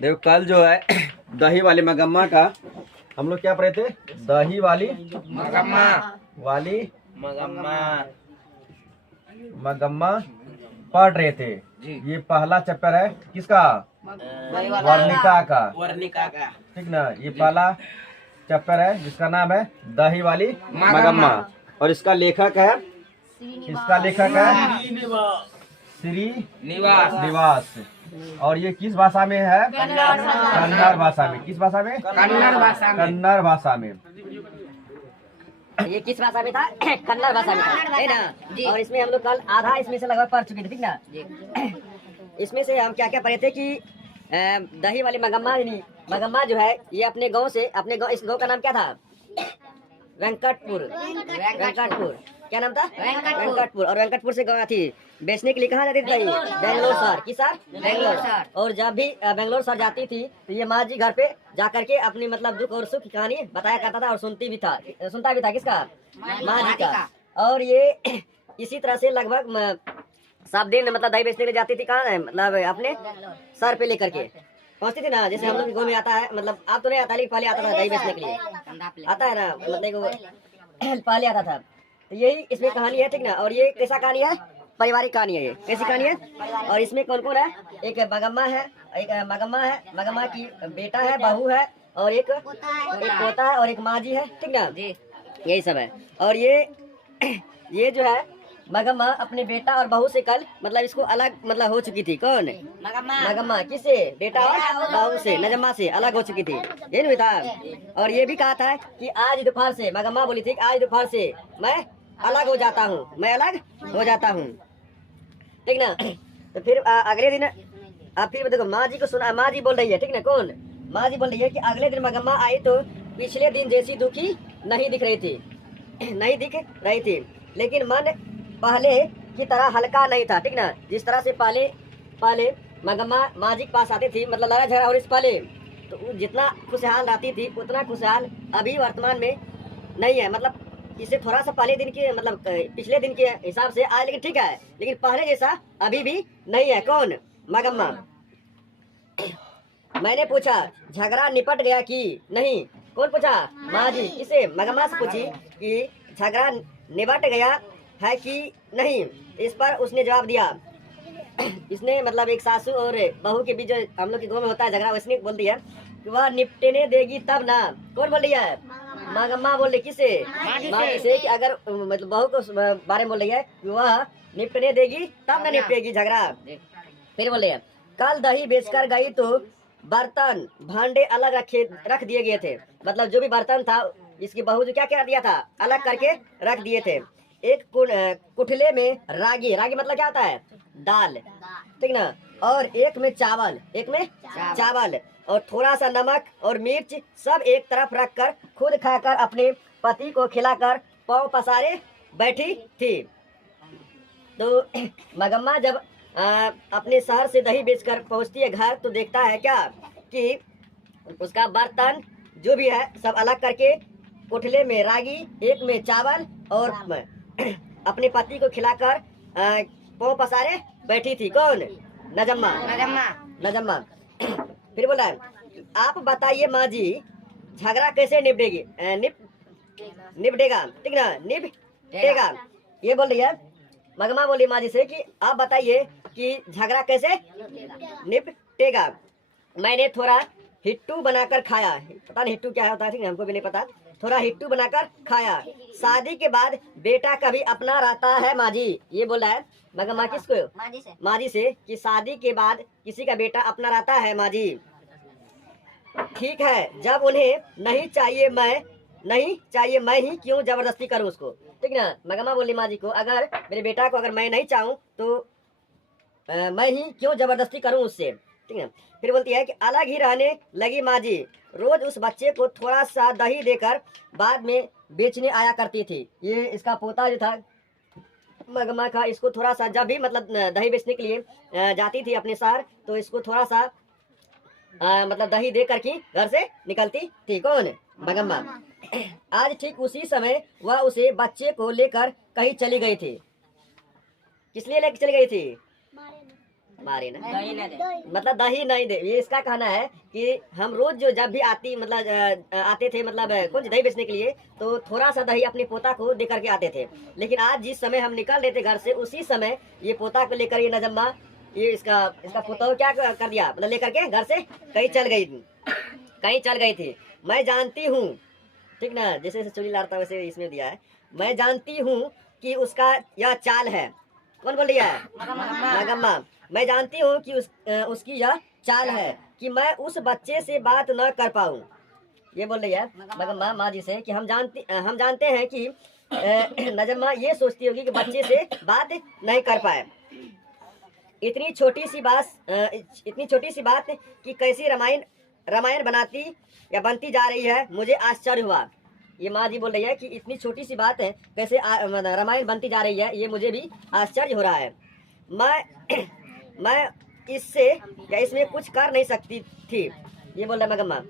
देखो कल जो है दही वाली मगम्मा का हम लोग क्या पढ़े थे? दही वाली मगम्मा वाली मगम्मा मगम्मा पढ़ रहे थे। ये पहला चैप्टर है किसका? वर्णिका का। वर्णिका का। ठीक ना, ये पहला चैप्टर है जिसका नाम है दही वाली मगम्मा और इसका लेखक है श्रीनिवास निवास। और ये किस भाषा में है? कन्नड़ भाषा में। किस भाषा में? कन्नड़ भाषा में। ये किस भाषा में था? कन्नड़ भाषा में था, है ना। और इसमें हम लोग कल आधा इसमें से लगभग पढ़ चुके थे, ठीक ना। इसमें से हम क्या क्या पढ़े थे कि दही वाली मगम्मा जो है ये अपने गांव से, अपने गांव, इस गांव का नाम क्या था? वेंकटपुर। क्या नाम था? वेंकटपुर। और वेंकटपुर से गाँव थी बेचने के लिए कहाँ जाती थी? बेंगलोर शहर। किस शहर? बेंगलोर शहर। और जब भी बेंगलोर शहर जाती थी तो ये माँ जी घर पे जा करके अपनी मतलब दुख और सुख की कहानी बताया करता था और सुनता भी था। किसका? माँ जी का। और ये इसी तरह से लगभग सब दिन मतलब दही बेचने के लिए जाती थी। कहाँ? मतलब अपने सर पे लेकर के पहुँचती थी ना। जैसे हम लोग के गाँव में आता है, मतलब आप तो नहीं आता, लेकिन पहले आता था दही बेचने के लिए। आता है ना, मतलब पहले आता था। तो यही इसमें कहानी है, ठीक ना। और ये कैसा कहानी है? पारिवारिक कहानी है। ये कैसी कहानी है? और इसमें कौन कौन है? एक मगम्मा है, मगम्मा की बेटा है, बहू है, और एक पोता है और एक माँ जी है, ठीक ना। यही सब है। और ये जो है मगम्मा अपने बेटा और बहू से कल मतलब इसको अलग मतलब हो चुकी थी। कौन? मगम्मा। किससे? बेटा और बहू से, नजम्मा से अलग हो चुकी थी। ये नहीं था। और ये भी कहा था कि आज दोपहर से, मगम्मा बोली थी आज दोपहर से मैं अलग हो जाता हूँ, मैं अलग हो जाता हूँ, ठीक ना। तो फिर अगले दिन अब फिर देखो माँ जी को सुना, माँ जी बोल रही है, ठीक ना। कौन? माँ जी बोल रही है कि अगले दिन मगम्मा आई तो पिछले दिन जैसी दुखी नहीं दिख रही थी, लेकिन मन पहले की तरह हल्का नहीं था, ठीक ना। जिस तरह से पहले मगम्मा माँ जी के पास आती थी, मतलब लड़ाई झगड़ा होने से पहले, तो जितना खुशहाल रहती थी उतना खुशहाल अभी वर्तमान में नहीं है। मतलब इससे थोड़ा सा पहले दिन के मतलब पिछले दिन के हिसाब से आज लेकिन ठीक है, लेकिन पहले जैसा अभी भी नहीं है। कौन? मगम्मा। मैंने पूछा झगड़ा निपट गया कि नहीं? कौन पूछा? माँ जी। किसे? मगम्मा से पूछी कि झगड़ा निपट गया है कि नहीं। इस पर उसने जवाब दिया, इसने मतलब एक सासू और बहू के बीच जो हम लोग के गाँव में होता है झगड़ा, वैसे बोल दिया कि वह निपटने देगी तब ना। कौन बोल रही है? मगम्मा बोल रही। किसे? माँ जी से। कि अगर मतलब बहू को बारे में बोल रही है कि वह निपटने देगी तब ना निपटेगी झगड़ा। फिर बोल रही है कल दही बेचकर गई तो बर्तन भांडे अलग रख दिए गए थे। मतलब जो भी बर्तन था इसकी बहू जो क्या क्या दिया था, अलग करके रख दिए थे। एक कुठले में रागी मतलब क्या होता है? दाल, ठीक ना। और एक में चावल और थोड़ा सा नमक और मिर्च सब एक तरफ रखकर खुद खाकर अपने पति को खिलाकर पाँव पसारे बैठी थी। तो मगम्मा जब अपने शहर से दही बेचकर पहुंचती है घर तो देखता है क्या कि उसका बर्तन जो भी है सब अलग करके कोठले में रागी, एक में चावल और अपने पति को खिलाकर पाँव पसारे बैठी थी। कौन? नजम्मा। फिर बोला आप बताइए माँ जी झगड़ा कैसे निपटेगा, ठीक ना। निपटेगा ये बोल रही है मगम्मा। बोली माँ जी से कि आप बताइए कि झगड़ा कैसे निपटेगा। मैंने थोड़ा हिट्टू बनाकर खाया। पता नहीं हिट्टू क्या होता है, ठीक है, हमको भी नहीं पता। थोड़ा हिट्टू बनाकर खाया। शादी के बाद बेटा कभी अपना रहता है माँ जी। ये बोला है मगम्मा। किसको? माँ जी से कि शादी के बाद किसी का बेटा अपना रहता है माँ जी। ठीक है, जब उन्हें नहीं चाहिए मैं ही क्यों जबरदस्ती करूं उसको, ठीक ना। मगम्मा बोली माँ जी को अगर मेरे बेटा को अगर मैं नहीं चाहूँ तो मैं ही क्यों जबरदस्ती करूं उससे, ठीक है। फिर बोलती है कि अलग ही रहने लगी माँ जी। रोज उस बच्चे को थोड़ा सा दही देकर बाद में बेचने आया करती थी। ये इसका पोता जो था मगम्मा का, इसको थोड़ा सा जब भी मतलब दही बेचने के लिए जाती थी अपने शहर तो इसको थोड़ा सा मतलब दही दे करके घर से निकलती थी। कौन? मगम्मा। आज ठीक उसी समय वह उसे बच्चे को लेकर कहीं चली गई थी। किस लिए लेकर चली गई थी? मारे ना, मतलब दही नहीं दे। ये इसका कहना है कि हम रोज जो जब भी आते थे मतलब कुछ दही बेचने के लिए, तो थोड़ा सा दही अपने पोता को दे करके आते थे। लेकिन आज जिस समय हम निकल रहे थे घर से, उसी समय ये पोता को लेकर ये नजम्मा, ये इसका पोता क्या कर दिया, मतलब लेकर के घर से कहीं चल गई थी। मैं जानती हूँ, ठीक ना, जैसे चोरी लाड़ता वैसे इसमें दिया है। मैं जानती हूँ कि उसका यह चाल है। कौन बोल रही है? मगम्मा। मैं जानती हूँ कि उसकी यह चाल है कि मैं उस बच्चे से बात न कर पाऊँ। ये बोल रही है मगम्मा माँ जी से कि हम जानते हैं कि नजम्मा ये सोचती होगी कि बच्चे से बात नहीं कर पाए। इतनी छोटी सी बात कि कैसी रामायण बनती जा रही है, मुझे आश्चर्य हुआ। ये माँ जी बोल रही है कि इतनी छोटी सी बात है, कैसे रामायण बनती जा रही है, ये मुझे भी आश्चर्य हो रहा है। मैं इसमें कुछ कर नहीं सकती थी। ये बोल रहा मगम्मा।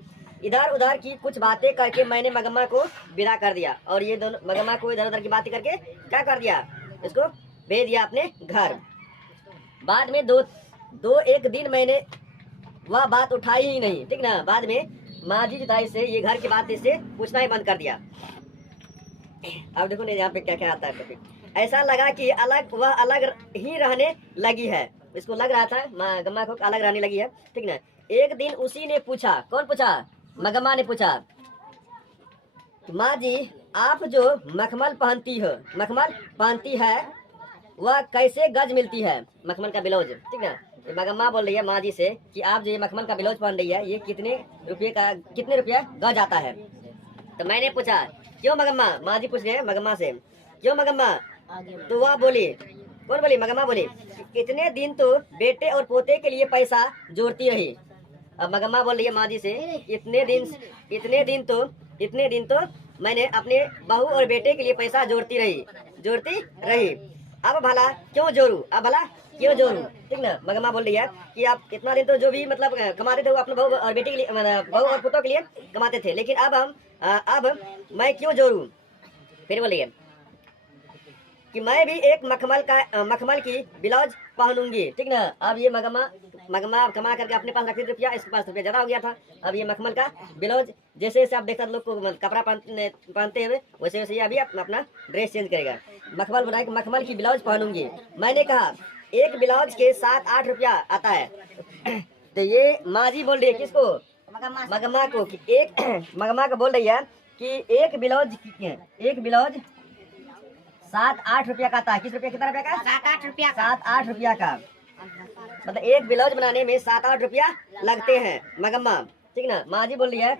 इधर उधर की कुछ बातें करके मैंने मगम्मा को विदा कर दिया, और ये दोनों मगम्मा को इधर उधर की बातें करके क्या कर दिया, इसको भेज दिया अपने घर। बाद में एक दिन मैंने वह बात उठाई ही नहीं, ठीक ना। बाद में माँ जी जुदाई से ये घर की बात इससे पूछना ही बंद कर दिया। अब देखो नहीं यहाँ पे क्या क्या आता है टॉपिक। ऐसा लगा कि वह अलग ही रहने लगी है। इसको लग रहा था मगम्मा को अलग रहने लगी है, ठीक ना। एक दिन उसी ने पूछा, कौन पूछा? मगम्मा ने पूछा, माँ जी आप जो मखमल पहनती है वह कैसे गज मिलती है? मखमल का ब्लाउज, ठीक ना। मगम्मा बोल रही है माँ जी से कि आप जो ये मखमल का ब्लाउज पहन रही है, ये कितने रुपया गज आता है? तो मैंने पूछा क्यों मगम्मा? माँ जी पूछ रहे हैं मगम्मा से, क्यों मगम्मा? तो वह बोली, कौन बोली? मगम्मा बोली, इतने दिन तो बेटे और पोते के लिए पैसा जोड़ती रही। अब मगम्मा बोल रही है माँ जी से, इतने दिन तो मैंने अपने बहू और बेटे के लिए पैसा जोड़ती रही। अब भला क्यों जोड़ू? ठीक ना। मगम्मा बोल रही है कि आप इतना दिन तो जो भी मतलब कमाते थे वो अपने बहू और बेटे के लिए, बहू और पुतों के लिए कमाते थे, लेकिन अब मैं क्यों जोड़ू? फिर बोल रही है कि मैं भी एक मखमल की ब्लाउज पहनूंगी, ठीक ना। अब ये मगम्मा कमा करके अपने पास रखती रुपया, इसके पास रुपया ज्यादा हो गया था। अब ये मखमल का ब्लाउज जैसे आप देखते लोग को कपड़ा पहनते हुए, वैसे ये अभी अपना ड्रेस चेंज करेगा। मखमल बनाए कि मखमल की ब्लाउज पहनूंगी। मैंने कहा एक ब्लाउज के 7-8 रुपया आता है। तो ये माँ जी बोल रही है किसको? मगम्मा को। मगम्मा को बोल रही है कि एक ब्लाउज 7-8 रुपया का आता है। कितना रुपया का? 7-8 रुपया। 7-8 रुपया का, मतलब एक ब्लाउज बनाने में 7-8 रुपया लगते हैं मगम्मा, ठीक ना। माँ जी बोल रही है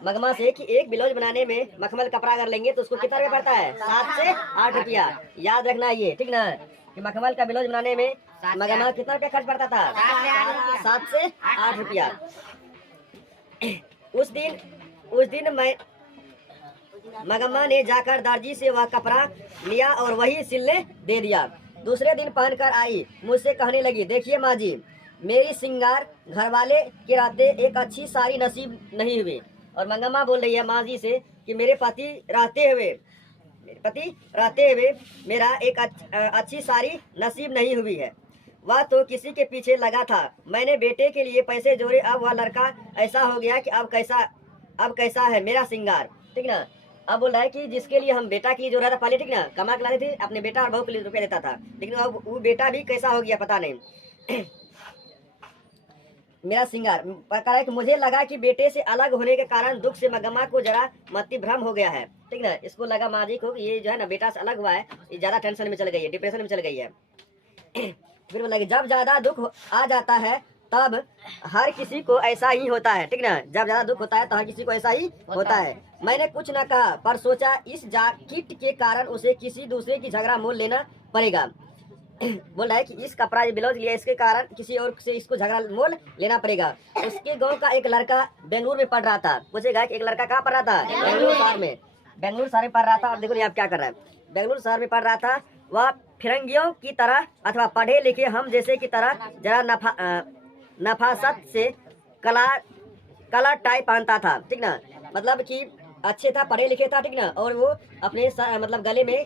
मगम्मा से कि एक ब्लाउज बनाने में मखमल कपड़ा अगर लेंगे तो उसको कितना रुपया पड़ता है? 7 से 8 रुपया। याद रखना ये, ठीक ना, कि मखमल का ब्लाउज बनाने में मगम्मा कितना रुपया खर्च पड़ता था? 7 से 8 रुपया। उस दिन मगम्मा ने जाकर दर्जी से वह कपड़ा लिया और वही सिलने दे दिया। दूसरे दिन पहनकर आई, मुझसे कहने लगी, देखिए माँ जी, मेरी सिंगार घरवाले के रहते एक अच्छी साड़ी नसीब नहीं हुई। और मगम्मा बोल रही है माँ जी से कि मेरे पति रहते हुए मेरा एक अच्छी साड़ी नसीब नहीं हुई है। वह तो किसी के पीछे लगा था। मैंने बेटे के लिए पैसे जोड़े, अब वह लड़का ऐसा हो गया कि अब कैसा है मेरा सिंगार, ठीक ना। अब बोल रहा है कि जिसके लिए हम बेटा के लिए जो रहा था पहले, ठीक ना, कमा के लाते थे, अपने बेटा और बहू के लिए रुपया देता था, लेकिन अब वो बेटा भी कैसा हो गया पता नहीं। मेरा सिंगार कह है कि मुझे लगा कि बेटे से अलग होने के कारण दुख से मगम्मा को जरा मति भ्रम हो गया है, ठीक ना। इसको लगा माँ जी को ये जो है ना बेटा से अलग हुआ है, ये ज्यादा टेंशन में चल गई है, डिप्रेशन में चल गई है। फिर बोला कि जब ज्यादा दुख आ जाता है तब हर किसी को ऐसा ही होता है, ठीक ना। जब ज्यादा दुख होता है तो हर किसी को ऐसा ही होता है। मैंने कुछ न कहा, पर सोचा इस जैकेट के कारण उसे किसी दूसरे की झगड़ा मोल लेना पड़ेगा। बोल रहा है कि इस कपड़ा ब्लाउज लिया, इसके कारण किसी और से इसको झगड़ा मोल लेना पड़ेगा। उसके गांव का एक लड़का बेंगलुरु में पढ़ रहा था। पूछेगा कि एक लड़का कहाँ पढ़ रहा था? बेंगलुरु शहर में पढ़ रहा था। और देखो यहाँ क्या कर रहा है, बेंगलुरु शहर में पढ़ रहा था। वह फिरंगियों की तरह अथवा पढ़े लिखे हम जैसे की तरह जरा नफासत से कलर टाई पहनता था, ठीक ना। मतलब कि अच्छे था, पढ़े लिखे था, ठीक ना। और वो अपने मतलब गले में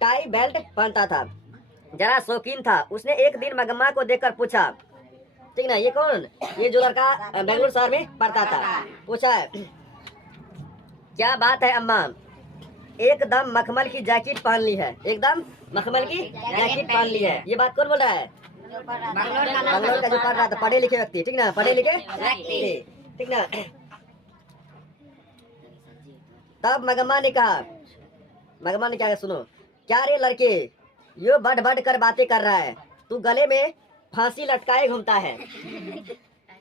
टाई बेल्ट पहनता था। जरा शौकीन था। उसने एक दिन मगम्मा को देखकर पूछा, ठीक ना, ये कौन, ये जो लड़का बेंगलुरु शहर में पढ़ता था, पूछा क्या बात है अम्मा, एकदम मखमल की जैकेट पहन ली है, एकदम मखमल की जैकेट पहन ली है। ये बात कौन बोल रहा है? बंगलोर का जो पढ़ रहा था, पढ़े लिखे व्यक्ति, ठीक ना, पढ़े लिखे व्यक्ति, ठीक ना। तब मगम्मा ने कहा, मगम्मा ने क्या कहा, सुनो, क्या रे लड़के, यो बढ़ बढ़ कर बातें कर रहा है, तू गले में फांसी लटकाए घूमता है।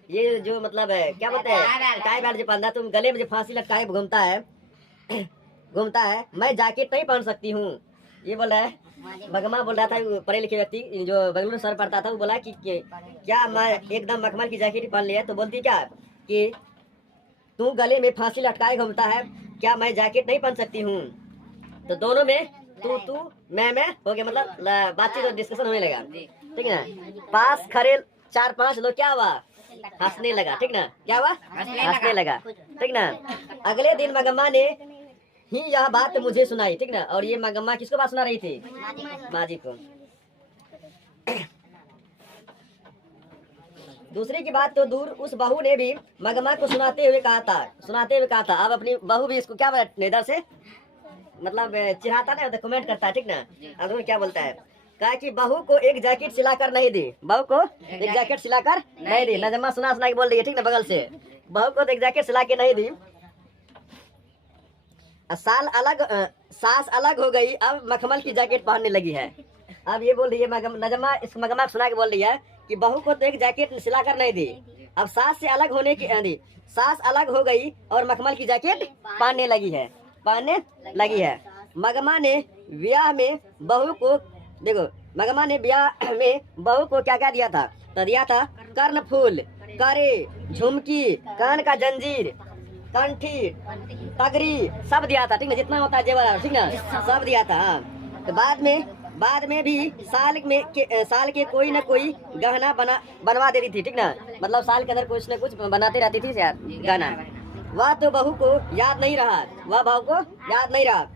ये जो मतलब है क्या बोलते हैं, टाई बैठ जो पहनता, तुम गले में जो फांसी लटकाए घूमता है, मैं जैकेट नहीं पहन सकती हूँ। ये बोल रहा है, मगम्मा बोल रहा था, पढ़े लिखे व्यक्ति जो बेंगलुरु शहर पढ़ता था, वो बोला कि क्या मैं एकदम मखमल की जैकेट पहन लिया है, तो बोलती क्या कि तू गले में फांसी लटकाए घूमता है, क्या मैं जैकेट नहीं पहन सकती हूँ। तो दोनों में तू मैं हो गया, मतलब बातचीत और डिस्कशन होने लगा, ठीक है ना। पास खड़े 4-5 लोग क्या हुआ, हंसने लगा, ठीक ना, क्या हुआ, हंसने लगा, ठीक ना। अगले दिन मगम्मा ने ही यह बात मुझे सुनाई, ठीक ना। और ये मगम्मा किसको बात सुना रही थी? माँ जी को। दूसरी की बात तो दूर, उस बहू ने भी मगम्मा को सुनाते हुए कहा था, अब अपनी बहू भी इसको क्या इधर से मतलब चिढ़ाता ना, तो कमेंट करता है, ठीक ना। अब क्या बोलता है, कहा कि बहू को एक जैकेट सिलाकर नहीं दी, बहू को एक जैकेट सिलाकर नहीं दी। नजम्मा सुना के बोल रही है, ठीक ना, बगल से, बहू को तो एक जैकेट सिला के नहीं दी। सास अलग हो गई, अब मखमल की जैकेट पहनने लगी है। अब ये बोल रही है नजम्मा, इस मगम्मा सुना के बोल रही है कि बहू को तो एक जैकेट सिलाकर नहीं दी, अब सास से अलग होने की सास अलग हो गई और मखमल की जैकेट पहनने लगी है। मगम्मा ने ब्याह में बहू को, देखो मगम्मा ने ब्याह में बहू को क्या क्या दिया था, तो दिया था कर्णफूल, करे, झुमकी, कान का जंजीर, कंठी, पगड़ी, सब दिया था, ठीक ना, जितना होता है जेवर, ठीक ना, सब दिया था। तो बाद में भी साल के कोई न कोई गहना बनवा देती थी, ठीक ना, मतलब साल के अंदर कुछ न कुछ बनाते रहती थी यार गहना। वह तो बहू को याद नहीं रहा।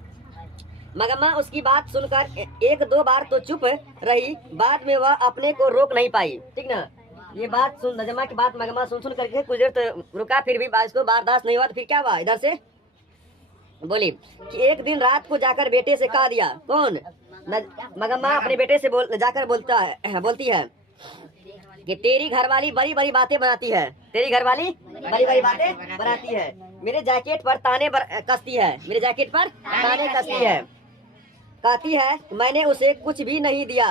मगम्मा उसकी बात सुनकर 1-2 बार तो चुप रही, बाद में वह अपने को रोक नहीं पाई, ठीक ना। ये बात सुन, नजम्मा की बात मगम्मा सुन करके कुछ देर तो रुका, फिर भी इसको बर्दाश्त नहीं हुआ, तो फिर क्या हुआ, इधर से बोली कि एक दिन रात को जाकर बेटे से कह दिया, कौन, मगम्मा अपने बेटे से जाकर बोलती है कि तेरी घरवाली बड़ी बड़ी बातें बनाती है, मेरे जैकेट पर ताने कसती है, कहती है मैंने उसे कुछ भी नहीं दिया।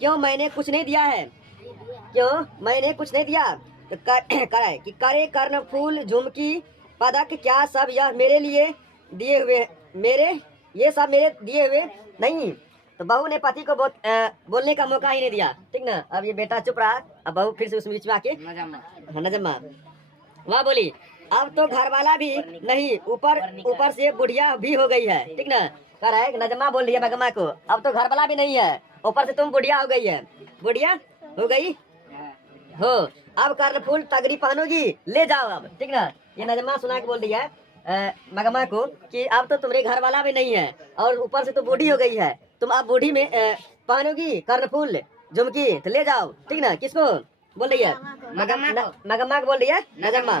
क्यों मैंने कुछ नहीं दिया? तो करे कर्णफूल, झुमकी, पदक, क्या सब यह मेरे लिए दिए हुए, ये सब मेरे दिए हुए नहीं। तो बहू ने पति को बोलने का मौका ही नहीं दिया, ठीक ना। अब ये बेटा चुप रहा, अब बहू फिर से उस बीच में आके नजम्मा वह बोली, अब तो घर वाला भी नहीं, ऊपर से बुढ़िया भी हो गई है, ठीक ना। कह रहा है नजम्मा बोल रही है मगम्मा को, अब तो घर वाला भी नहीं है, ऊपर से तुम बुढ़िया हो गई हो, अब कर्णफूल तगड़ी पहनोगी, ले जाओ अब, ठीक ना। ये नजम्मा सुना के बोल रही है मगम्मा को कि अब तो तुम्हारे घर वाला भी नहीं है और ऊपर से तो बूढ़ी हो गई है, तुम अब बूढ़ी में पहनोगी कर्णफूल झुमकी, तो ले जाओ, ठीक ना। किसको बोल रही है? मगम्मा को बोल रही है नजम्मा,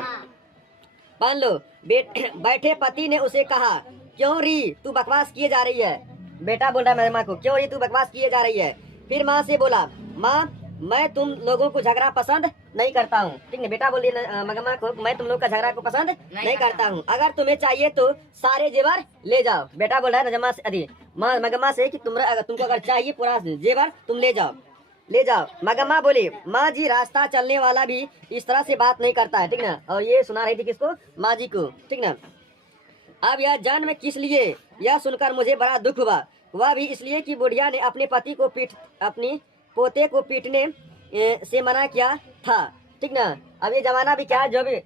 पहन लो। बैठे पति ने उसे कहा, क्यों री तू बकवास किए जा रही है? बेटा बोल रहा है नजम्मा को, क्यों री तू बकवास किए जा रही है? फिर माँ से बोला, माँ मैं तुम लोगों को झगड़ा पसंद नहीं करता हूँ, ठीक है। बेटा बोल रही है मगम्मा को, मैं तुम लोग का झगड़ा को पसंद नहीं करता हूँ, अगर तुम्हें चाहिए तो सारे जेवर ले जाओ। बेटा बोल रहा है नजम्मा से, मगम्मा से कि तुमको अगर चाहिए पूरा जेवर तुम ले जाओ। मगम्मा बोली, माँ जी रास्ता चलने वाला भी इस तरह से बात नहीं करता है, ठीक ना। और ये सुना रही थी किसको? माँ जी को, ठीक ना। अब यह जन्म किस लिए, यह सुनकर मुझे बड़ा दुख हुआ, वह भी इसलिए कि बुढ़िया ने अपने पति को अपनी पोते को पीटने से मना किया था, ठीक ना। अब ये जमाना भी क्या है, जो भी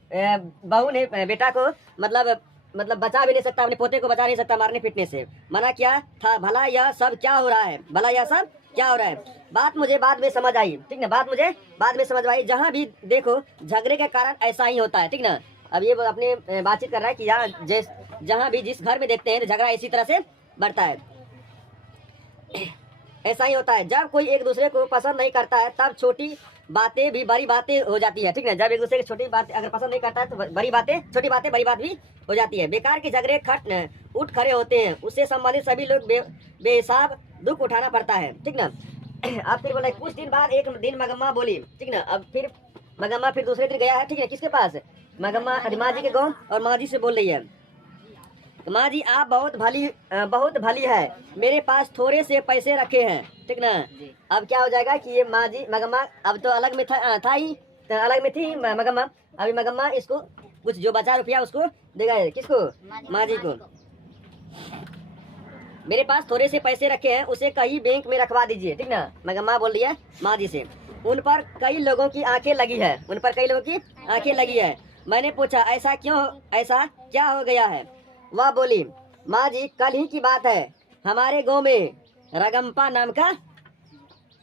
बहू ने बेटा को मतलब बचा भी नहीं सकता, अपने पोते को बचा नहीं सकता मारने पीटने से, मना किया था। भला यह सब क्या हो रहा है? बात मुझे बाद में समझ आई, ठीक ना, बात मुझे बाद में समझ आई। जहाँ भी देखो झगड़े के कारण ऐसा ही होता है, ठीक ना। अब ये अपने बातचीत कर रहा है कि जहाँ भी जिस घर में देखते हैं तो झगड़ा इसी तरह से बढ़ता है। ऐसा ही होता है, जब कोई एक दूसरे को पसंद नहीं करता है तब छोटी बातें भी बड़ी बातें हो जाती है, ठीक है। जब एक दूसरे की छोटी बात अगर पसंद नहीं करता है तो बड़ी बातें, छोटी बातें बड़ी बात भी हो जाती है। बेकार के झगड़े उठ खड़े होते हैं, उससे संबंधित सभी लोग बेहिसाब दुख उठाना पड़ता है, ठीक ना। अब फिर बोला कुछ दिन बाद एक दिन मगम्मा बोली, ठीक ना। अब फिर मगम्मा फिर दूसरे दिन गया है, ठीक है, किसके पास? मगम्मा माँ जी के गाँव, और माँ जी से बोल रही है, माँ जी आप बहुत भली है, मेरे पास थोड़े से पैसे रखे हैं, ठीक ना। अब क्या हो जाएगा कि ये माँ जी मगम्मा अब तो अलग में था ही, तो अलग में थी मगम्मा। अभी मगम्मा इसको कुछ जो बचा रुपया उसको देगा, किसको? माँ जी को। मेरे पास थोड़े से पैसे रखे हैं, उसे कहीं बैंक में रखवा दीजिए, ठीक ना। मगम्मा बोल रही है माँ जी से। उन पर कई लोगों की आंखें लगी है, उन पर कई लोगों की आंखें लगी है। मैंने पूछा ऐसा क्यों, ऐसा क्या हो गया है? वह बोली, माँ जी कल ही की बात है, हमारे गांव में रगम्पा नाम का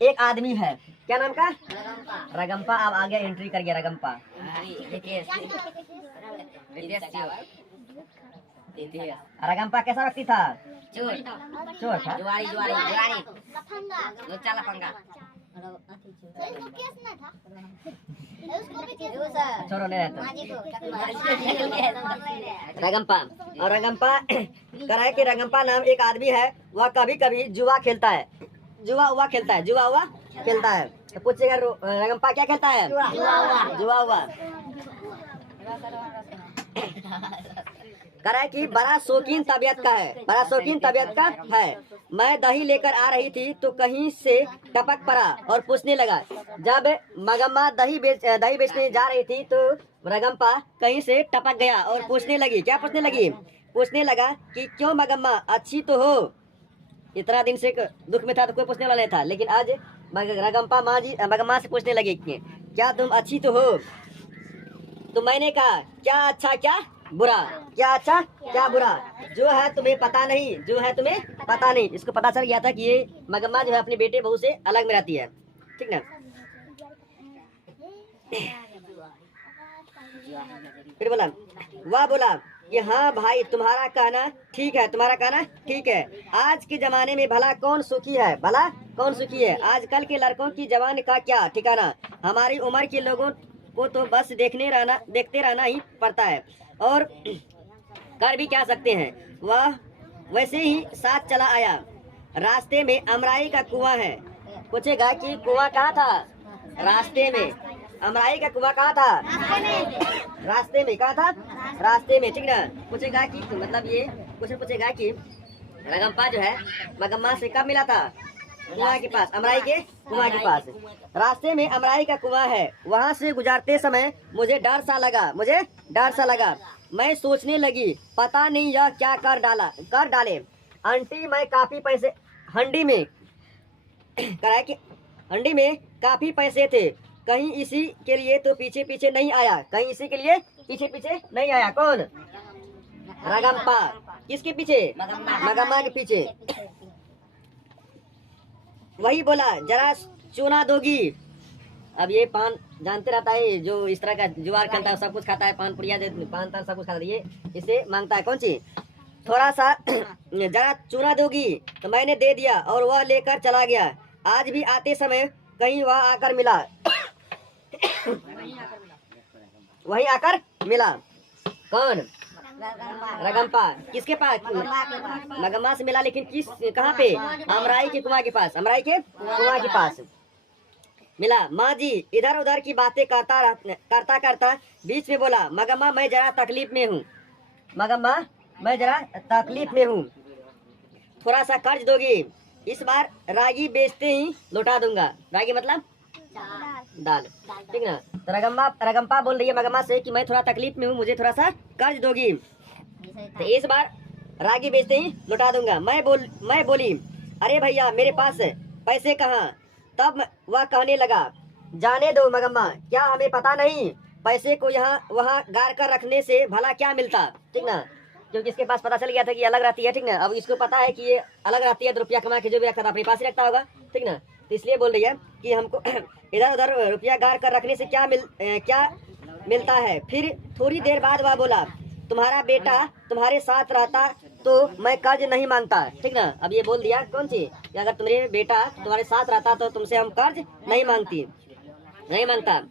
एक आदमी है। क्या नाम का? रगम्पा। अब आगे एंट्री कर गया रगम्पा। रगम्पा कैसा व्यक्ति था? चोर था। जुआरी लुच्चा लफंगा। चोरों ने रहता रगम्पा। और रगम्पा कह रहा है कि रगम्पा नाम एक आदमी है, वह कभी कभी जुआ खेलता है, जुआ खेलता है। तो पूछेगा रगम्पा क्या खेलता है? जुआ। कह रहा है कि बड़ा शौकीन तबीयत का है। मैं दही लेकर आ रही थी तो कहीं से टपक पड़ा और पूछने लगा। जब मगम्मा दही बेचने जा रही थी तो रगम्पा कहीं से टपक गया और पूछने लगी। क्या पूछने लगी? पूछने लगा कि क्यों मगम्मा अच्छी तो हो। इतना दिन से दुख में था तो कोई पूछने वाला नहीं था, लेकिन आज रगम्पा मगम्मा से पूछने लगी कि क्या तुम अच्छी तो हो। तो मैंने कहा क्या अच्छा क्या बुरा, क्या अच्छा क्या बुरा, जो है तुम्हें पता नहीं। इसको पता चल गया था कि ये मगम्मा जो है अपने बेटे बहू से अलग में रहती है, ठीक ना। फिर वह बोला कि हाँ भाई तुम्हारा कहना ठीक है। आज के जमाने में भला कौन सुखी है? आजकल के लड़कों की जवान का क्या ठिकाना। हमारी उम्र के लोगों को तो बस देखते रहना ही पड़ता है और कर भी क्या सकते हैं। वह वैसे ही साथ चला आया। रास्ते में अमराई का कुआं है। पूछेगा कि कुआं कहाँ था? रास्ते में। अमराई का कुआं कहाँ था? रास्ते में। कहाँ था? रास्ते में, ठीक ना। पूछेगा कि मतलब ये क्वेश्चन पूछेगा कि रगम्पा जो है मगम्मा से कब मिला था? कुआं के पास, अमराई के कुआं के पास। रास्ते में अमराई का कुआं है, वहां से गुजरते समय मुझे डर सा लगा। मैं सोचने लगी पता नहीं यह क्या कर डाले। आंटी मैं काफी पैसे हंडी में कराया कि हंडी में काफी पैसे थे, कहीं इसी के लिए तो पीछे नहीं आया। कौन? रगम्पा। किसके पीछे? मगम्मा के पीछे। वही बोला जरा चूना दोगी। अब ये पान जानते रहता है, जो इस तरह का जुआर खेलता है सब कुछ खाता है, पान पुड़िया पान तान सब कुछ खाता है, ये इसे मांगता है कौन सी? थोड़ा सा जरा चूना दोगी। तो मैंने दे दिया और वह लेकर चला गया। आज भी आते समय कहीं वह आकर मिला। वहीं आकर मिला। कौन? रगम्पा। किसके पास? मगम्मा से मिला, लेकिन कहाँ पे? अमराई के कुआं के पास मिला। माँ जी इधर उधर की बातें करता बीच में बोला, मगम्मा मैं जरा तकलीफ में हूँ, थोड़ा सा कर्ज दोगी? इस बार रागी बेचते ही लौटा दूंगा। रागी मतलब दाल, ठीक ना। तो रगम्पा बोल रही है मगम्मा से कि मैं थोड़ा तकलीफ में हूँ, मुझे थोड़ा सा कर्ज दोगी? तो इस बार रागी बेचते ही लौटा दूंगा। मैं बोली अरे भैया मेरे पास पैसे कहाँ? तब वह कहने लगा जाने दो मगम्मा, क्या हमें पता नहीं पैसे को यहाँ वहाँ गाड़ कर रखने से भला क्या मिलता, ठीक ना। क्योंकि इसके पास पता चल गया था कि अलग रहती है, ठीक ना। अब इसको पता है कि ये अलग रहती है तो रुपया कमा के जो भी रखता था अपने पास ही रखता होगा, ठीक ना। तो इसलिए बोल रही है कि हमको इधर उधर रुपया गाड़ कर रखने से क्या मिलता है। फिर थोड़ी देर बाद वह बोला तुम्हारा बेटा तुम्हारे साथ तो मैं कर्ज नहीं मांगता, ठीक ना। अब ये बोल दिया कौन सी कि अगर तुम्हारे बेटा तुम्हारे साथ रहता तो तुमसे हम कर्ज नहीं मांगता।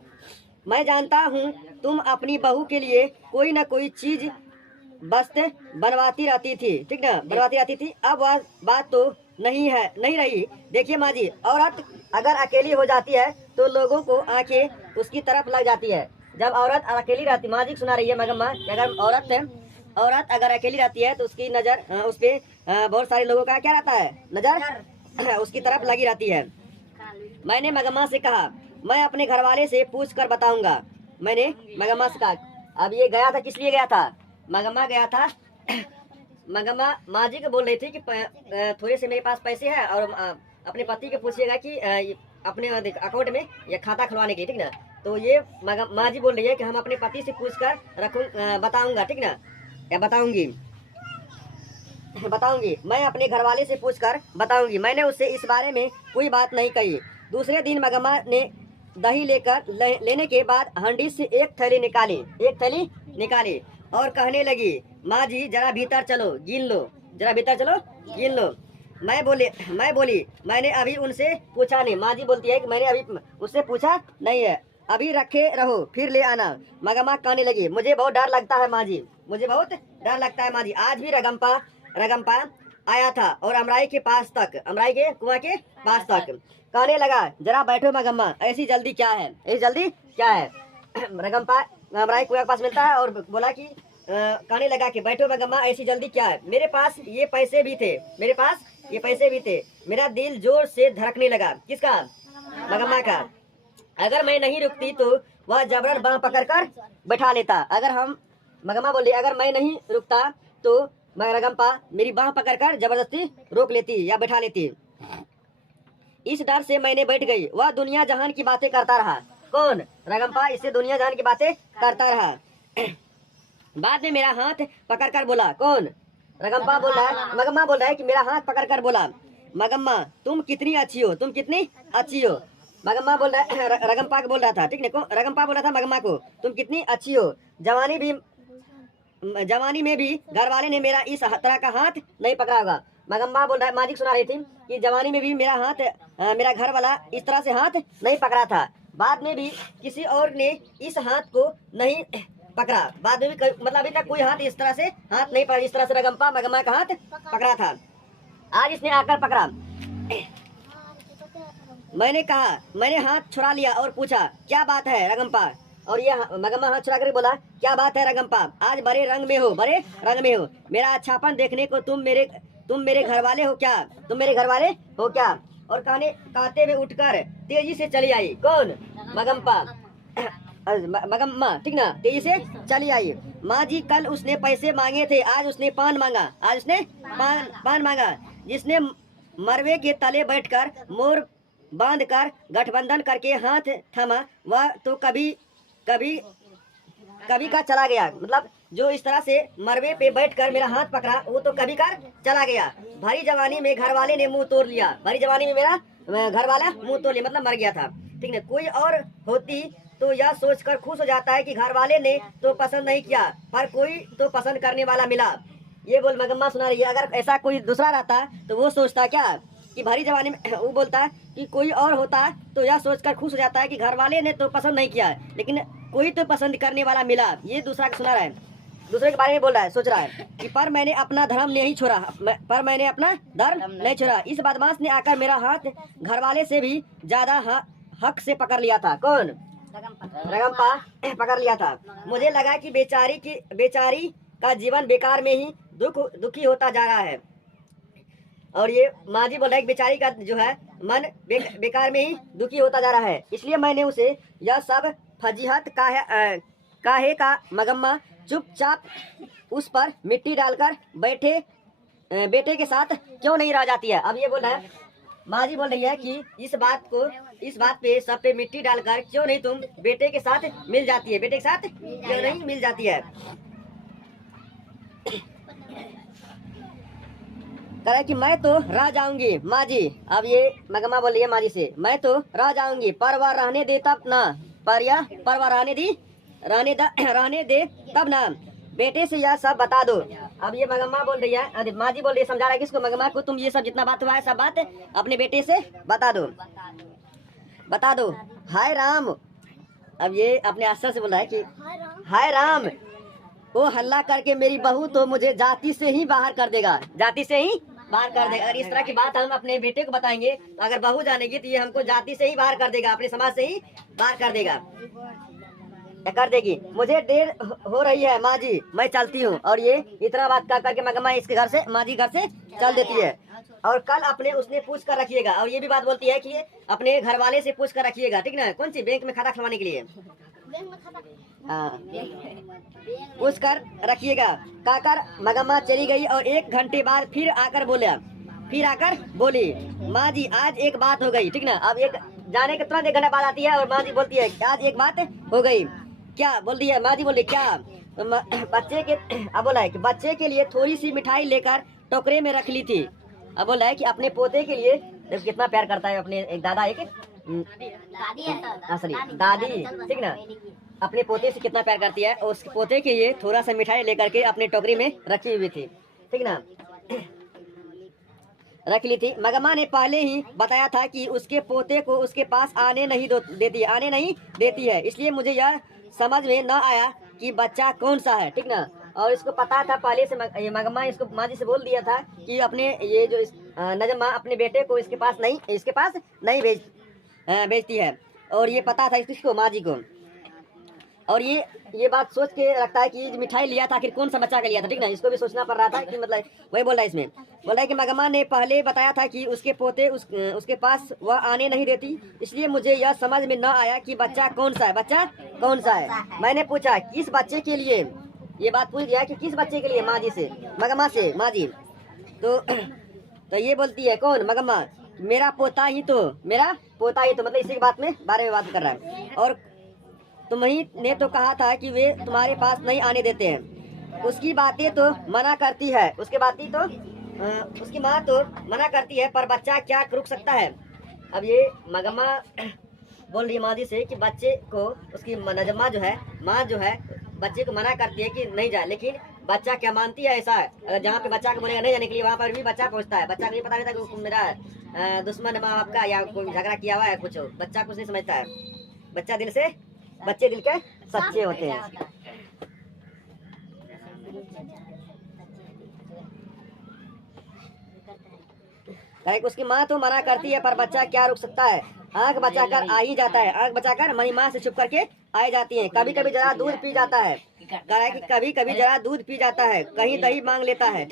मैं जानता हूँ तुम अपनी बहू के लिए कोई ना कोई चीज वस्तु बनवाती रहती थी, ठीक ना, बनवाती रहती थी। अब वह बात तो नहीं रही। देखिए माँ जी, औरत अगर अकेली हो जाती है तो लोगों को आंखें उसकी तरफ लग जाती है। जब औरत अकेली रहती, माँ जी सुना रही है मगम्मा कि अगर औरत अगर अकेली रहती है तो उसकी नज़र उस पे बहुत सारे लोगों का क्या रहता है, नज़र उसकी तरफ लगी रहती है। मैंने मगम्मा से कहा मैं अपने घरवाले से पूछ कर बताऊंगा। मैंने मगम्मा से कहा, अब ये गया था किस लिए गया था, मगम्मा गया था मगम्मा माँ जी को बोल रही थी कि थोड़े से मेरे पास पैसे हैं और अपने पति को पूछिएगा कि अपने अकाउंट में या खाता खुलवाने के लिए, ठीक ना। तो ये माँ जी बोल रही है कि हम अपने पति से पूछ कर बताऊंगा, ठीक ना, या बताऊंगी मैं अपने घरवाले से पूछकर बताऊंगी। मैंने उससे इस बारे में कोई बात नहीं कही। दूसरे दिन मगम्मा ने दही लेने के बाद हंडी से एक थैली निकाली और कहने लगी, माँ जी जरा भीतर चलो गिन लो। मैं बोली मैंने अभी उनसे पूछा नहीं। माँ जी बोलती है कि मैंने अभी उससे पूछा नहीं है, अभी रखे रहो फिर ले आना। मगम्मा कहने लगी, मुझे बहुत डर लगता है माँ जी, आज भी रगम्पा आया था और अमराई के कुआं के पास तक कहने लगा, जरा बैठो मगम्मा, ऐसी जल्दी क्या है। रगम्पा अमराई कुआं के पास मिलता है और बोला कि कहने लगा कि बैठो मगम्मा, ऐसी जल्दी क्या है। मेरे पास ये पैसे भी थे। मेरा दिल जोर से धड़कने लगा। किसका, मगम्मा का। अगर मैं नहीं रुकती तो वह जबरन बांह पकड़कर बैठा लेता। मगम्मा बोली अगर मैं नहीं रुकता तो रगम्पा मेरी बांह पकड़कर जबरदस्ती रोक लेती या बैठा लेती। इस डर से मैंने बैठ गई। वह दुनिया जहान की बातें करता रहा। कौन, रगम्पा इससे दुनिया जहान की बातें करता रहा। बाद में मेरा हाथ पकड़कर बोला, कौन, रगम्पा बोल रहा है, मगम्मा बोल रहा है कि मेरा हाथ पकड़कर बोला, मगम्मा तुम कितनी अच्छी हो। मगम्मा बोल रहा है, रगम्पा को बोल रहा था, ठीक है, रगम्पा बोल रहा था मगम्मा को, तुम कितनी अच्छी हो। जवानी में भी घर वाले ने मेरा इस तरह का हाथ नहीं पकड़ा होगा। मगम्मा बोल रहा है, माजिक सुना रही थी कि जवानी में भी मेरा घर वाला इस तरह से हाथ नहीं पकड़ा था। बाद में भी किसी और ने इस हाथ को नहीं पकड़ा। बाद में भी मतलब अभी तक कोई हाथ इस तरह से हाथ नहीं पकड़ा, इस तरह से रगम्पा मगम्मा का हाथ पकड़ा था। आज इसने आकर पकड़ा। मैंने हाथ छुड़ा लिया और पूछा, क्या बात है रगम्पा। और ये मगम्मा हाथ छुड़ा कर बोला, क्या बात है रगम्पा, आज बड़े रंग में हो। मेरा अच्छापन देखने को तुम मेरे घर वाले हो क्या। और कहते हुए उठकर तेजी से चली आई। कौन, मगम्मा, ठीक ना, तेजी से चली आई। माँ जी कल उसने पैसे मांगे थे, आज उसने पान मांगा। जिसने मरवे के तले बैठकर मोर बांधकर गठबंधन करके हाथ थमा, वह तो कभी का चला गया। मतलब जो इस तरह से मरवे पे बैठकर मेरा हाथ पकड़ा, वो तो कभी का चला गया। भरी जवानी में घर वाले ने मुंह तोड़ लिया। भरी जवानी में मेरा घर वाला मुंह तोड़ लिया, मतलब मर गया था, ठीक है। कोई और होती तो यह सोचकर खुश हो जाता है कि घर वाले ने तो पसंद नहीं किया, पर कोई तो पसंद करने वाला मिला। ये बोल मगम्मा सुना रही है, अगर ऐसा कोई दूसरा रहता तो वो सोचता क्या कि भरी जवानी में, वो बोलता कि कोई और होता तो यह सोचकर खुश हो जाता है कि घर वाले ने तो पसंद नहीं किया, लेकिन कोई तो पसंद करने वाला मिला। ये दूसरा सुना रहा है, दूसरे के बारे में बोल रहा है, सोच रहा है कि पर मैंने अपना धर्म नहीं छोड़ा। इस बदमाश ने आकर मेरा हाथ घर वाले से भी ज्यादा हक से पकड़ लिया था। कौन, रगम्पा पकड़ लिया था। मुझे लगा कि बेचारी का जीवन बेकार में ही दुखी होता जा रहा है। और ये माँ जी बोल रहा है कि बेचारी का जो है मन बेकार में ही दुखी होता जा रहा है, इसलिए मैंने उसे यह सब फजीहत काहे का मगम्मा चुपचाप उस पर मिट्टी डालकर बेटे के साथ क्यों नहीं रह जाती है। अब ये बोल रहा है, माँ जी बोल रही है कि इस बात पे सब पे मिट्टी डालकर क्यों नहीं तुम बेटे के साथ मिल जाती है। कह रहा है कि मैं तो रह जाऊंगी माँ जी। अब ये मगम्मा बोल रही है माँ जी से, मैं तो रह जाऊंगी, पर वह रहने दे तब ना, रहने दे तब ना। बेटे से यह सब बता दो, अब ये मगम्मा बोल रही है, अरे माँ जी बोल रही है, समझा रहा है किसको? मगम्मा को, तुम ये सब जितना बात हुआ है सब बात अपने बेटे से बता दो, बता दो। हाय राम, अब ये अपने आशा से बोला है कि हाय राम, वो हल्ला करके मेरी बहू तो मुझे जाति से ही बाहर कर देगा, जाति से ही बाहर कर देगा। अगर इस तरह की बात हम अपने बेटे को बताएंगे तो अगर बहू जानेगी तो ये हमको जाति से ही बाहर कर देगा, अपने समाज से ही बाहर कर देगा, कर देगी। मुझे देर हो रही है माँ जी, मैं चलती हूँ। और ये इतना बात कर करके मगम्मा इसके घर से, माँ जी घर से चल देती है। और कल अपने उसने पूछ कर रखिएगा। और ये भी बात बोलती है कि ये अपने घर वाले से पूछ कर रखिएगा, ठीक ना? कौन सी बैंक में खाता खुलवाने के लिए? हाँ, पूछ कर रखिएगा। कहकर मगम्मा चली गई और 1 घंटे बाद फिर आकर बोली, माँ जी आज एक बात हो गई, ठीक ना? अब एक जाने के तुरंत 1 घंटा बाद आती है और माँ जी बोलती है आज एक बात हो गई। क्या बोल रही है माँ जी? बोली क्या? तो बच्चे के, अब बोला है कि बच्चे के लिए थोड़ी सी मिठाई लेकर टोकरे में रख ली थी। अब बोला है कि अपने पोते के लिए, कितना प्यार करता है अपने एक दादा, एक दादी, ठीक ना? अपने पोते से कितना प्यार करती है, और उस पोते के लिए थोड़ा सा मिठाई लेकर के अपने टोकरी में रखी हुई थी, ठीक ना? रख ली थी। मगम्मा ने पहले ही बताया था कि उसके पोते को उसके पास आने नहीं देती है, इसलिए मुझे यह समझ में न आया कि बच्चा कौन सा है, ठीक ना? और इसको पता था पहले से, ये मगम्मा इसको माँ जी से बोल दिया था कि अपने ये जो नजम्मा अपने बेटे को इसके पास नहीं भेजती है। और ये पता था इसको, माँ जी को। और ये बात सोच के रखता है कि मिठाई लिया था आखिर कौन सा बच्चा का लिया था, ठीक ना? इसको भी सोचना पड़ रहा था कि मतलब वही बोल रहा है इसमें, बोल रहा है कि मगम्मा ने पहले बताया था कि उसके पोते उसके पास वह आने नहीं देती, इसलिए मुझे यह समझ में न आया कि बच्चा कौन सा है। मैंने पूछा किस बच्चे के लिए, ये बात पूछ दिया कि किस बच्चे के लिए माँ जी से, मगम्मा से, माँ जी। तो ये बोलती है कौन? मगम्मा, मेरा पोता ही तो, मतलब इसी के बारे में बात कर रहा है। और तुम्ही ने तो कहा था कि वे तुम्हारे पास नहीं आने देते हैं, उसकी बातें तो मना करती है, उसकी माँ तो मना करती है, पर बच्चा क्या रुक सकता है? अब ये मगम्मा बोल रही है माँ जी से कि बच्चे को, उसकी नजम्मा जो है, माँ जो है, बच्चे को मना करती है कि नहीं जाए, लेकिन बच्चा क्या मानती है? ऐसा है, अगर जहाँ पे बच्चा को बोलेगा नहीं जाने के लिए, वहाँ पर भी बच्चा पहुँचता है। बच्चा को ये पता नहीं था कि मेरा दुश्मन माँ बाप का, या कोई झगड़ा किया हुआ है कुछ, बच्चा कुछ नहीं समझता है। बच्चे दिल के सच्चे होते हैं। उसकी माँ तो मना करती है, पर बच्चा क्या रुक सकता है? आंख बचाकर आ ही जाता है, आंख बचाकर मनी माँ से छुप करके आ जाती है। कभी कभी जरा दूध पी जाता है, कभी जरा दूध पी जाता है, कहीं दही मांग लेता है,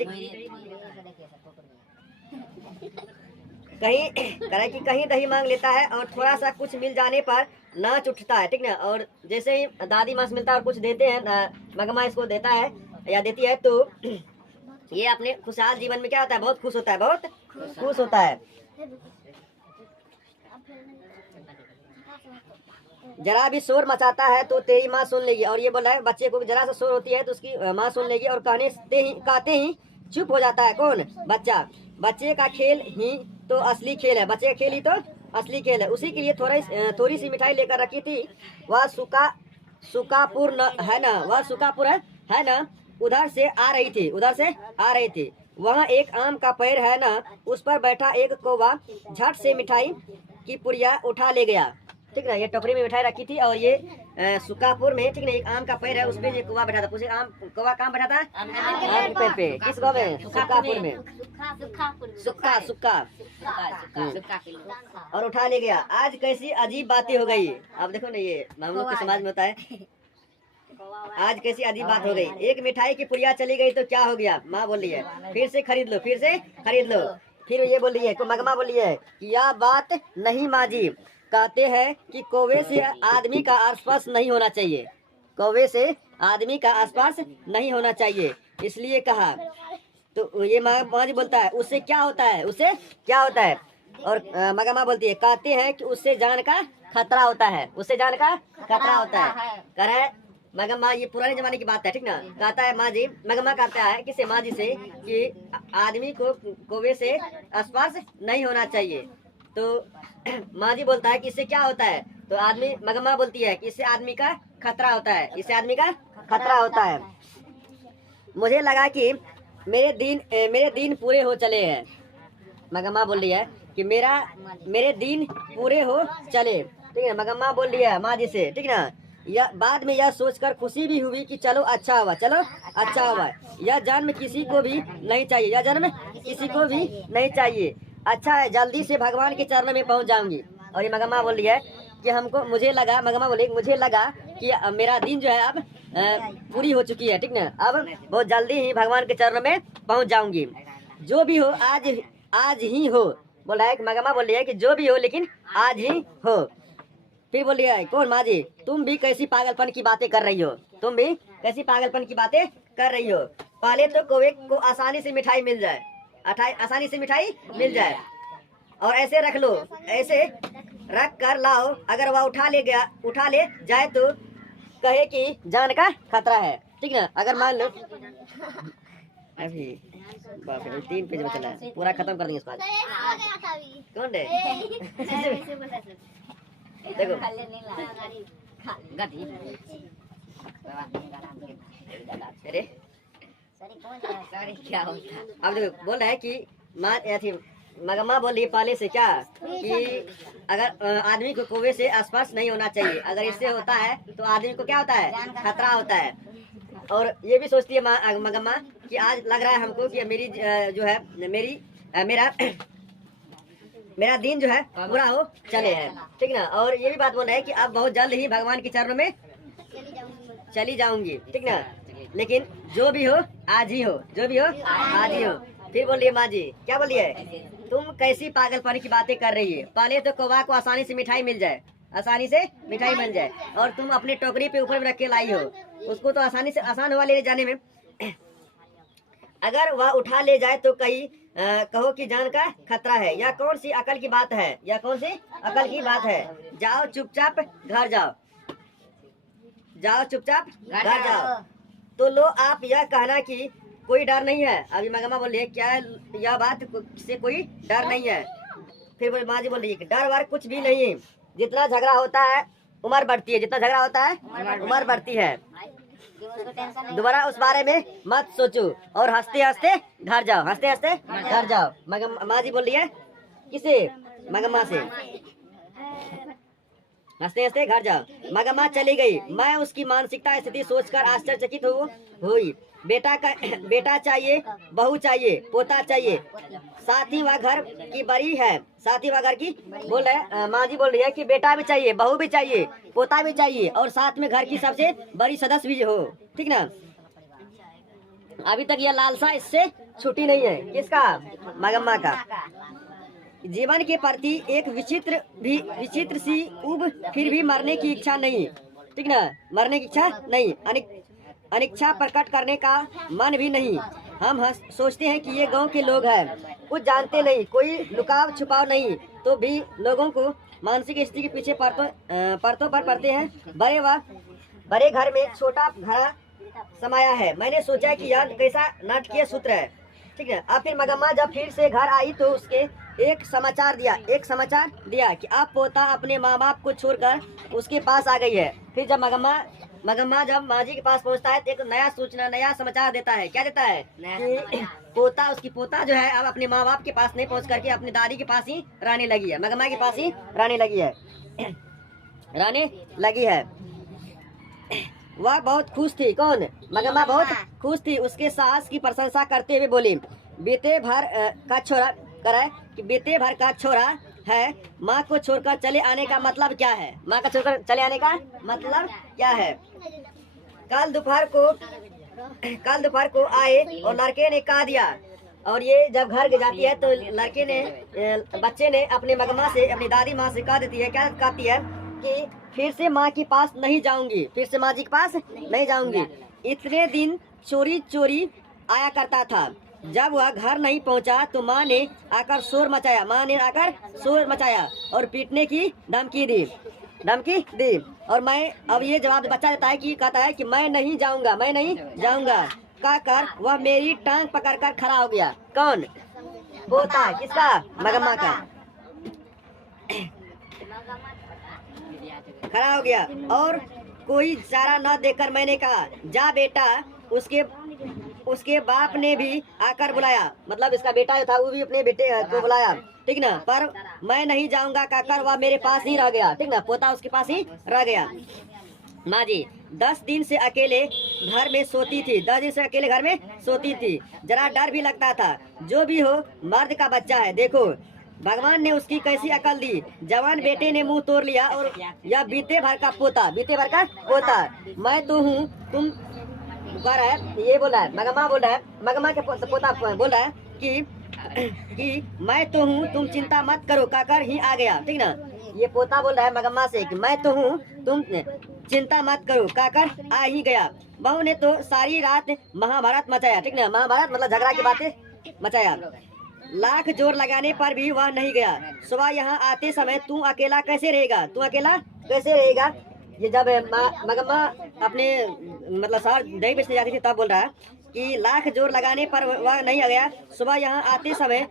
कहीं दही मांग लेता है, और थोड़ा सा कुछ मिल जाने पर नाच उठता है, ठीक ना? और जैसे ही दादी माँ से मिलता है और कुछ देते हैं, मगम्मा इसको देता है या देती है, तो ये अपने खुशहाल जीवन में क्या होता है? बहुत खुश होता है। जरा भी शोर मचाता है तो तेरी माँ सुन लेगी। और ये बोला है बच्चे को जरा सा शोर होती है तो उसकी माँ सुन लेगी, और कहते ही चुप हो जाता है। कौन? बच्चा। बच्चे का खेल ही तो असली खेल है, बच्चे का खेल ही तो असली खेल है। उसी के लिए थोड़ी सी मिठाई लेकर रखी थी। वह सुकापुर है ना, उधर से आ रही थी। वहाँ एक आम का पेड़ है ना, उस पर बैठा एक कौवा झट से मिठाई की पुड़िया उठा ले गया, ठीक ना? ये टोकरी में मिठाई रखी थी, और ये सुकापुर में, ठीक ना, एक आम का पेड़ है, उसमें ये कौवा बैठा था। पूछे कौवा कहाँ बैठा था? आम के पेड़ पे। किस गाँव में? सुकापुर में। सुक्का। और उठा ले गया। आज कैसी अजीब बातें हो गई। अब देखो ना, ये हम लोग के समाज में होता है। आज कैसी अजीब बात हो गई, एक मिठाई की पुड़िया चली गई तो क्या हो गया? माँ बोल रही है फिर से खरीद लो। फिर ये बोल रही है, मगम्मा बोल रही है कि यह बात नहीं माँ जी, कहते हैं कि कौवे से आदमी का स्पर्श नहीं होना चाहिए, इसलिए कहा। तो ये माँ जी बोलता है उससे क्या होता है? और मगम्मा बोलती है कहते हैं कि उससे जान का खतरा होता है, कह रहा है मगम्मा। ये पुराने जमाने की बात है, ठीक ना? कहता है मगम्मा कहता है किसे? माँ जी से, कि आदमी को कौवे से स्पर्श नहीं होना चाहिए। तो माँ जी बोलता है कि इससे क्या होता है? तो मगम्मा बोलती है कि इससे आदमी का खतरा होता है, मुझे लगा कि मेरे दिन पूरे हो चले हैं। मगम्मा बोल रही है कि मेरे दिन पूरे हो चले, ठीक है। मगम्मा बोल रही है माँ जी से, ठीक ना। यह बाद में यह सोचकर खुशी भी हुई कि चलो अच्छा हुआ, चलो अच्छा हुआ। यह जन्म किसी को भी नहीं चाहिए, यह जन्म किसी को भी नहीं चाहिए। अच्छा है, जल्दी से भगवान के चरण में पहुंच जाऊंगी। और ये मगम्मा बोल रही है कि मगम्मा बोली मुझे लगा कि मेरा दिन जो है अब पूरी हो चुकी है, ठीक ना। अब बहुत जल्दी ही भगवान के चरण में पहुंच जाऊंगी। जो भी हो आज ही हो। बोल रहा है कि मगम्मा बोल रही है कि जो भी हो लेकिन आज ही हो। फिर बोल रही है कौन माँ जी, तुम भी कैसी पागलपन की बातें कर रही हो, तुम भी कैसी पागलपन की बातें कर रही हो। पहले तो कौवे को आसानी से मिठाई मिल जाए, आसानी से मिठाई मिल जाए और ऐसे रख लो, ऐसे रख कर लाओ। अगर वह उठा ले जाए तो कहे कि जान का खतरा है, ठीक ना। अगर मान लो अभी बाप रे 3 पेज में चला है, पूरा खत्म कर देंगे इस बात। कौन है देखो अरे क्या होता है? अब देखो बोल रहा है कि मगम्मा बोल रही पहले से क्या कि अगर आदमी को कौवे से आसपास नहीं होना चाहिए, अगर इससे होता है तो आदमी को क्या होता है, खतरा होता है। और ये भी सोचती है मगम्मा कि आज लग रहा है हमको कि मेरी जो है मेरा दिन जो है पूरा हो चले है, ठीक ना। और ये भी बात बोल रहा है कि अब बहुत जल्द ही भगवान के चरणों में चली जाऊंगी, ठीक ना। लेकिन जो भी हो आज ही हो, जो भी हो आज ही हो। फिर बोलिए माँ जी क्या बोलिए, तुम कैसी पागलपन की बातें कर रही है। पहले तो कौवा को आसानी से मिठाई मिल जाए, आसानी से मिठाई मिल जाए, और तुम अपनी टोकरी पे ऊपर रख के लाई हो। उसको तो आसान हुआ ले जाने में। अगर वह उठा ले जाए तो कहो कि जान का खतरा है। यह कौन सी अकल की बात है, यह कौन सी अकल की बात है। जाओ चुपचाप घर जाओ, जाओ चुपचाप घर जाओ। तो लो आप यह कहना कि कोई डर नहीं है। अभी मगम्मा बोलिए क्या यह बात से कोई डर नहीं है। फिर बोले माँ जी बोल रही है कि डर वर कुछ भी नहीं, जितना झगड़ा होता है उम्र बढ़ती है, जितना झगड़ा होता है उम्र बढ़ती है। दोबारा उस बारे में मत सोचो और हंसते हंसते घर जाओ, हंसते हंसते घर जाओ। माँ जी बोल रही है किसे, मगम्मा से, हंसते हंसते घर जाओ। मगम्मा चली गई। मैं उसकी मानसिकता स्थिति सोचकर आश्चर्यचकित हुई। बेटा चाहिए, बहू चाहिए, पोता चाहिए, साथ ही वह घर की बड़ी है, साथ ही वह घर की बोल रहे माँ जी बोल रही है कि बेटा भी चाहिए, बहू भी चाहिए, पोता भी चाहिए और साथ में घर की सबसे बड़ी सदस्य भी हो, ठीक ना। अभी तक यह लालसा इससे छूटी नहीं है, किसका, मगम्मा का। जीवन के प्रति एक विचित्र सी उब, फिर भी मरने की इच्छा नहीं, ठीक ना, मरने की इच्छा नहीं, अनिच्छा प्रकट करने का मन भी नहीं। हम सोचते हैं कि ये गांव के लोग हैं, कुछ जानते नहीं, कोई लुकाव छुपाव नहीं, तो भी लोगों को मानसिक स्थिति के पीछे परतों पर पड़ते हैं। बड़े घर में छोटा घड़ा समाया है। मैंने सोचा कि यह कैसा नाटकीय सूत्र है, ठीक है। अब फिर मगम्मा जब फिर से घर आई तो उसके एक समाचार दिया कि अब पोता अपने माँ बाप को छोड़कर उसके पास आ गई है। फिर जब मगम्मा जब माँ जी के पास पहुँचता है तो एक नया समाचार देता है। क्या देता है कि उसकी पोता जो है अब अपने माँ बाप के पास नहीं पहुँच करके अपनी दादी के पास ही रहने लगी है, मगम्मा के पास ही रहने लगी है। वह बहुत खुश थी। कौन, मगम्मा बहुत खुश थी। उसके सास की प्रशंसा करते हुए बोली, बीते भर का छोरा है, माँ को छोड़कर चले आने का मतलब क्या है, माँ का छोड़कर चले आने का मतलब क्या है। कल दोपहर को आए और लड़के ने कहा दिया। और ये जब घर जाती है तो बच्चे ने अपने मगम्मा से, अपनी दादी माँ से कह देती है, क्या कहती है कि फिर से माँ के पास नहीं जाऊंगी, फिर से माँ जी के पास नहीं जाऊंगी। इतने दिन चोरी आया करता था। जब वह घर नहीं पहुंचा तो माँ ने आकर शोर मचाया और पीटने की धमकी दी। और अब ये जवाब बच्चा देता है कि कहता है कि मैं नहीं जाऊंगा कहकर वह मेरी टांग पकड़कर खड़ा हो गया। कौन, पोता, किसका, मगम्मा का, खड़ा हो गया। और कोई चारा न देकर मैंने कहा, जा बेटा, उसके उसके बाप ने भी आकर बुलाया, मतलब इसका बेटा जो था वो भी अपने बेटे को बुलाया, ठीक ना, पर मैं नहीं जाऊंगा कहकर वह मेरे पास ही रह गया, ठीक ना, पोता उसके पास ही रह गया। माँ जी 10 दिन से अकेले घर में सोती थी, 10 दिन से अकेले घर में सोती थी, जरा डर भी लगता था। जो भी हो मर्द का बच्चा है, देखो भगवान ने उसकी कैसी अकल दी। जवान बेटे ने मुंह तोड़ लिया और यह बीते भर का पोता, बीते भर का पोता। मैं तो हूँ, तुम कर है, ये बोला है मगमा, बोल रहा है मगमा के पोता बोल रहा है कि मैं तो हूँ, तुम चिंता मत करो कहकर ही आ गया, ठीक ना। ये पोता बोल रहा है मगम्मा से कि मैं तो हूँ, तुम चिंता मत करो कहकर आ ही गया। बहू ने तो सारी रात महाभारत मचाया, ठीक ना, महाभारत मतलब झगड़ा की बातें मचाया। लाख जोर लगाने पर भी वह नहीं गया। सुबह यहाँ आते समय तू अकेला कैसे रहेगा, तू अकेला कैसे रहेगा। ये जब मगम्मा अपने मतलब शहर दही बेचने जाती थी तब बोल रहा है कि लाख जोर लगाने पर वह नहीं गया। सुबह यहाँ आते समय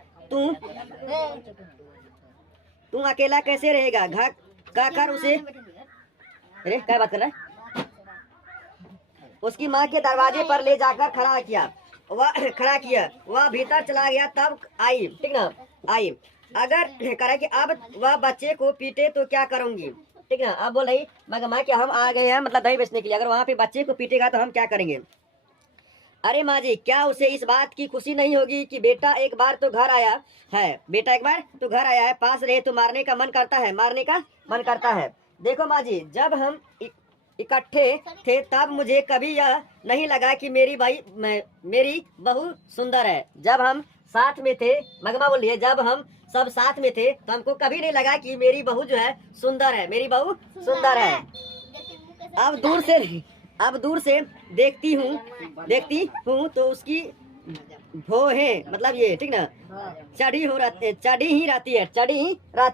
तू अकेला कैसे रहेगा, घर का कर उसे, अरे क्या बात कर रहा है। उसकी माँ के दरवाजे पर ले जाकर खड़ा किया, वह भीतर चला गया, तब आई, ठीक ना, आई। अगर करे कि अब वह बच्चे को पीटे तो क्या करूंगी, ठीक ना। अब बोल रही मगमा कि हम आ गए हैं मतलब दही बेचने के लिए, अगर वहाँ पे बच्चे को पीटेगा तो हम क्या करेंगे। अरे माँ जी क्या उसे इस बात की खुशी नहीं होगी कि बेटा एक बार तो घर आया है, बेटा एक बार तो घर आया है, पास रहे तो मारने का मन करता है, मारने का मन करता है। देखो माँ जी जब हम इकट्ठे थे तब मुझे कभी यह नहीं लगा कि मेरी बहू सुंदर है। जब हम साथ में थे, मगमा बोलिए, जब हम सब साथ में थे तो हमको कभी नहीं लगा कि मेरी बहू जो है सुंदर है, मेरी बहू सुंदर है। अब दूर से देखती हूँ तो उसकी भौहें मतलब ये, ठीक ना, चढ़ी ही रहती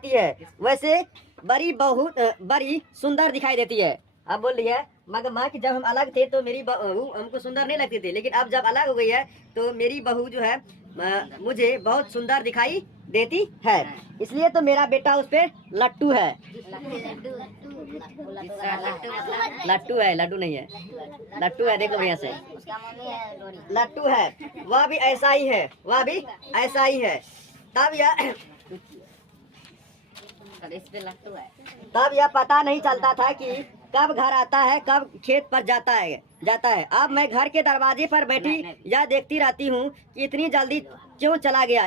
है। वैसे बड़ी सुंदर दिखाई देती है। अब बोल रही है मगमा कि जब हम अलग थे तो मेरी बहू हमको सुंदर नहीं लगती थी, लेकिन अब जब अलग हो गई है तो मेरी बहू जो है मुझे बहुत सुंदर दिखाई देती है, इसलिए तो मेरा बेटा उस पे लट्टू है। लट्टू है, लड्डू नहीं है, लट्टू है, देखो बढ़िया से, लट्टू है, वह भी ऐसा ही है। तब यह पता नहीं चलता था कि कब घर आता है, कब खेत पर जाता है। अब मैं घर के दरवाजे पर बैठी यह देखती रहती हूँ कि इतनी जल्दी क्यों चला गया,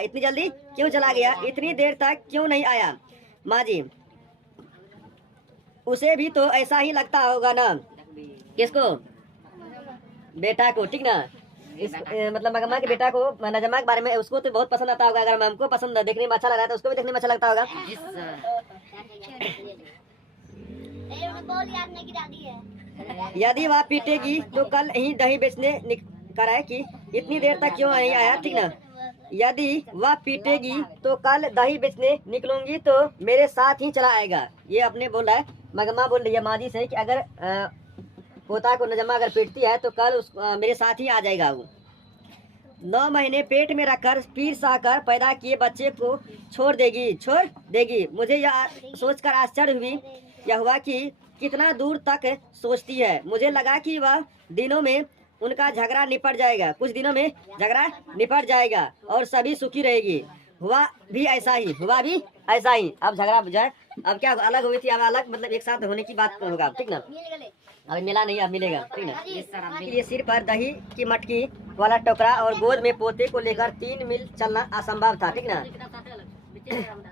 इतनी देर तक क्यों नहीं आया। माँ जी उसे भी तो ऐसा ही लगता होगा ना, किसको, बेटा को, ठीक ना, मतलब मगमा के बेटा को, नजमा के बारे में उसको तो बहुत पसंद आता होगा। अगर हमको पसंद देखने में अच्छा लग रहा है तो उसको भी देखने में अच्छा लगता होगा। यदि वह पीटेगी तो कल ही दही बेचने कराए कि इतनी देर तक क्यों नहीं आया, ठीक ना। यदि वह पीटेगी तो कल दही बेचने निकलूंगी तो मेरे साथ ही चला आएगा। ये अपने बोला है, मगमा बोल रही है माँ जी से कि अगर पोता को नजमा अगर पीटती है तो कल मेरे साथ ही आ जाएगा। वो 9 महीने पेट में रखकर पीर सहकर पैदा किए बच्चे को छोड़ देगी। मुझे यह सोचकर आश्चर्य हुआ कि कितना दूर तक सोचती है। मुझे लगा कि वह दिनों में उनका झगड़ा निपट जाएगा, कुछ दिनों में झगड़ा निपट जाएगा और सभी सुखी रहेगी। हुआ भी ऐसा ही। अब झगड़ा जाए, अब क्या अलग हुई थी, अब अलग मतलब एक साथ होने की बात होगा, ठीक ना। अब मिला नहीं, अब मिलेगा, ठीक ना। ये सिर पर दही की मटकी वाला टोकरा और गोद में पोते को लेकर 3 मील चलना असंभव था, ठीक ना,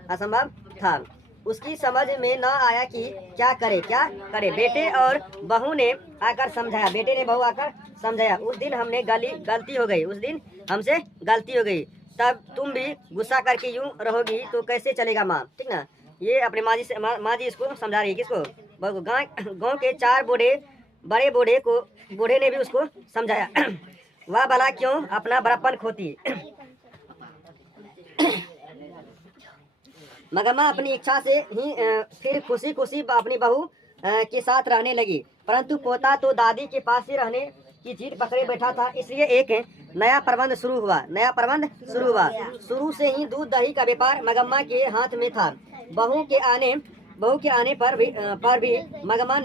असंभव था। उसकी समझ में न आया कि क्या करे। बेटे और बहू ने आकर समझाया, उस दिन हमसे गलती हो गई। तब तुम भी गुस्सा करके यूं रहोगी तो कैसे चलेगा माँ, ठीक ना। ये अपने माँ जी इसको समझा रही है, किसको, गाँव के 4 बूढ़े ने भी उसको समझाया। वह भला क्यों अपना बड़प्पन खोती। मगमा अपनी इच्छा से ही फिर खुशी अपनी बहू के साथ रहने लगी, परंतु पोता तो दादी के पास ही रहने की जीत पकड़े बैठा था, इसलिए एक नया प्रबंध शुरू हुआ। शुरू से ही दूध दही का व्यापार मगम्मा के हाथ में था। बहू के आने पर भी मगमा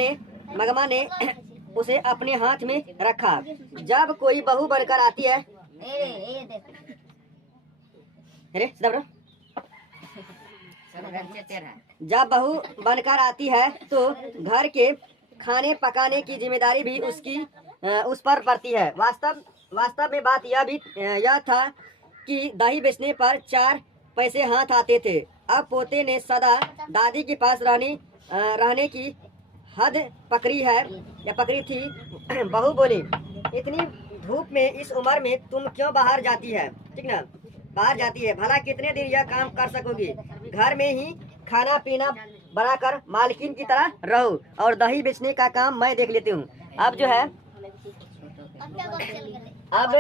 ने उसे अपने हाथ में रखा। जब कोई बहू बनकर आती है, अरे सीधा बोलो। जब बहू बनकर आती है तो घर के खाने पकाने की जिम्मेदारी भी उस पर पड़ती है। वास्तव में बात यह था कि दही बेचने पर 4 पैसे हाथ आते थे। अब पोते ने सदा दादी के पास रहने की हद पकड़ी थी। बहू बोली, इतनी धूप में इस उम्र में तुम क्यों बाहर जाती है? ठीक ना, बाहर जाती है, भला कितने दिन यह काम कर सकोगी? घर में ही खाना पीना बनाकर मालकिन की तरह रहो और दही बेचने का काम मैं देख लेती हूँ। अब जो है, अब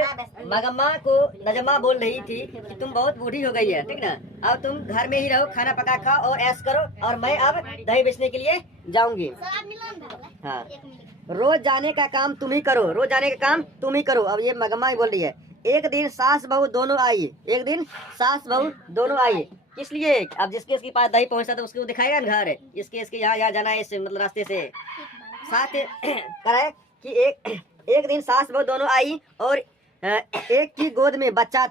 मगम्मा को नजमा बोल रही थी कि तुम बहुत बूढ़ी हो गई है, ठीक ना, अब तुम घर में ही रहो, खाना पका खाओ और ऐश करो, और मैं अब दही बेचने के लिए जाऊंगी। हाँ, रोज जाने का काम तुम ही करो, रोज जाने का काम तुम ही करो। अब ये मगम्मा ही बोल रही है। एक दिन सास बहू दोनों आई। किस लिए? अब जिसके पास दही पहुंचता तो उसको दिखाएगा ना घर, इसके यहाँ जाना है, इस मतलब रास्ते से। साथ कराए कि एक दिन सास बहू दोनों आई और एक की गोद में बच्चा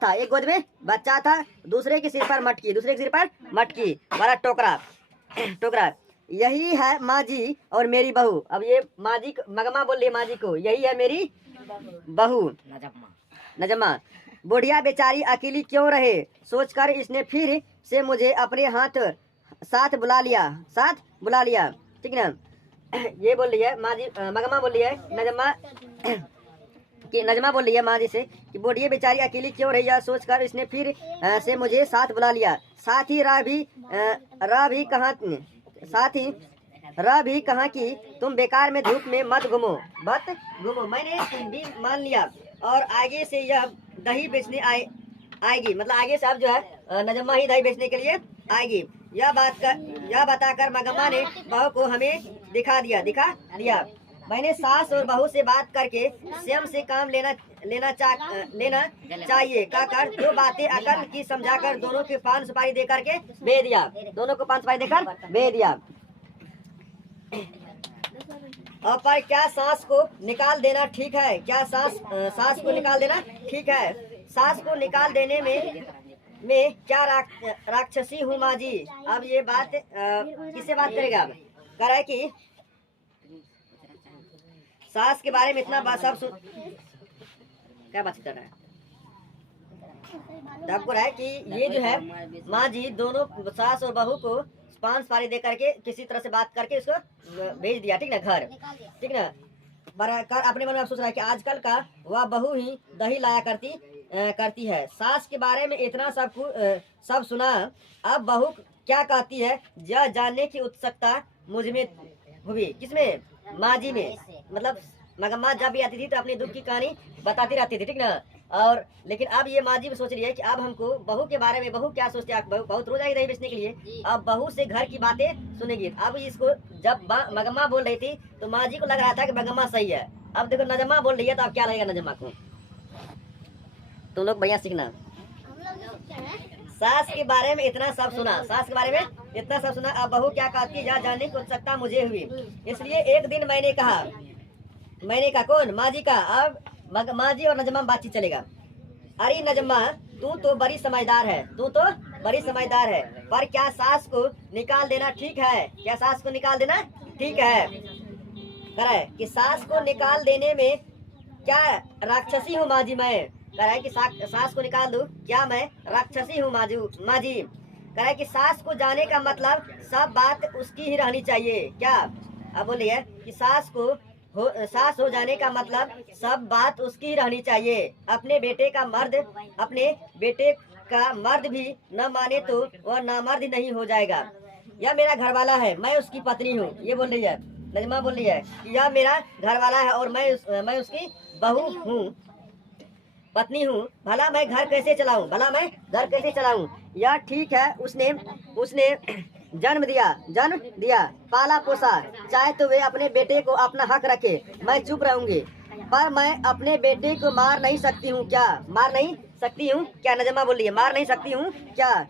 था, दूसरे के सिर पर मटकी, बड़ा टोकरा। यही है माँ जी और मेरी बहू। अब ये माँ जी, मगमा बोल रही है माँ जी को, यही है मेरी बहू नजमा। बुढ़िया बेचारी अकेली क्यों रहे, सोचकर इसने फिर से मुझे अपने साथ बुला लिया। ठीक ना, ये बोल रही है माँ जी, मगमा बोल रही है नजमा बोल रही है माँ जी से कि बुढ़िया बेचारी अकेली क्यों रही, यह सोचकर इसने फिर से मुझे साथ बुला लिया। साथ ही रह भी कहा कि तुम बेकार में धूप में मत घूमो। मैंने भी मान लिया और आगे से यह दही बेचने आएगी, मतलब आगे से अब जो है नजम्मा ही दही बेचने के लिए आएगी। यह बताकर मगम्मा ने बहू को हमें दिखा दिया। मैंने सास और बहू से बात करके स्वयं से काम लेना चाहिए कहकर जो बातें अकल की समझाकर दोनों को पान सुपारी देकर के भेज दिया। और पर क्या सास को निकाल देना ठीक है? सास को निकाल देना ठीक है? सास को निकाल देने में क्या राक्षसी हूँ माँ जी? अब ये बात किससे बात करेगा? कह रहा है कि सास के बारे में इतना बात सब सुन, क्या बात कर रहा है? आपको रहा है कि ये जो है माँ जी दोनों सास और बहू को पान सुपारी दे करके किसी तरह से बात करके उसको भेज दिया, ठीक ना, घर, ठीक ना। बराबर अपने मन में सोच रहा है कि आजकल का वह बहू ही दही लाया करती है। सास के बारे में इतना सब सुना, अब बहू क्या कहती है यह जानने की उत्सुकता मुझ में हुई। किसमें? माँ जी में। मतलब मगम्मा जब भी आती थी तो अपनी दुख की कहानी बताती रहती थी, ठीक ना। और लेकिन अब ये माँ जी भी सोच रही है कि अब हमको बहू के बारे में, बहू क्या सोचती है, बहुत रोज आई दही बेचने के लिए, अब बहू से घर की बातें सुनेगी। अब इसको जब मगम्मा बोल रही थी तो माँ जी को लग रहा था कि मगम्मा सही है। अब देखो नजम्मा बोल रही है तो अब क्या लगेगा नजम्मा को? तुम लोग भैया सीखना। सास के बारे में इतना सब सुना, अब बहू क्या कहती है जानने की उत्सुकता मुझे हुई। इसलिए एक दिन मैंने कहा कौन? माँ जी का। अब माँ जी और नजमा बातचीत चलेगा। अरे नजमा, तू तो बड़ी समझदार है, पर क्या सास को निकाल देना ठीक है? कह रहा है कि सास को निकाल देने में क्या राक्षसी हूँ माँ जी मैं? कह रहा है कि सास को निकाल दूं, क्या मैं राक्षसी हूँ माँ जी? कह रहा है कि सास को जाने का मतलब सब बात उसकी ही रहनी चाहिए क्या? अब बोलिए कि सास हो जाने का मतलब सब बात उसकी ही रहनी चाहिए। अपने बेटे का मर्द भी न माने तो वह नामर्द नहीं हो जाएगा। यह मेरा घरवाला है, मैं उसकी पत्नी हूँ। ये बोल रही है नजमा, बोल रही है कि यह मेरा घरवाला है और मैं उसकी बहू हूँ, पत्नी हूँ। भला मैं घर कैसे चलाऊं? यह ठीक है, उसने जन्म दिया, पाला पोसा, चाहे तो वे अपने बेटे को अपना हक रखे, मैं चुप रहूंगी। पर मैं अपने बेटे को मार नहीं सकती हूँ क्या? नजमा बोल रही है, मार नहीं सकती हूँ क्या?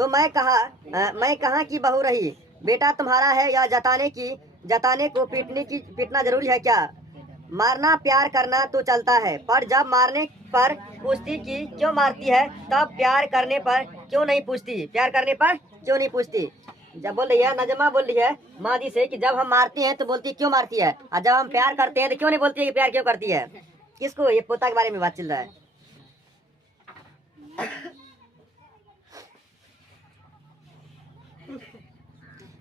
तो मैं कहाँ की बहू रही? बेटा तुम्हारा है या जताने को पीटना जरूरी है क्या? मारना प्यार करना तो चलता है, पर जब मारने पर पूछती कि क्यों मारती है, तब प्यार करने पर क्यों नहीं पूछती? प्यार करने पर क्यों नहीं पूछती? जब बोल रही है नजमा, बोल रही है माँ जी से कि जब हम मारते हैं तो बोलती क्यों मारती है, और जब हम प्यार करते हैं तो क्यों नहीं बोलती है कि प्यार क्यों करती है? किसको? ये पोता के बारे में बात चल रहा है।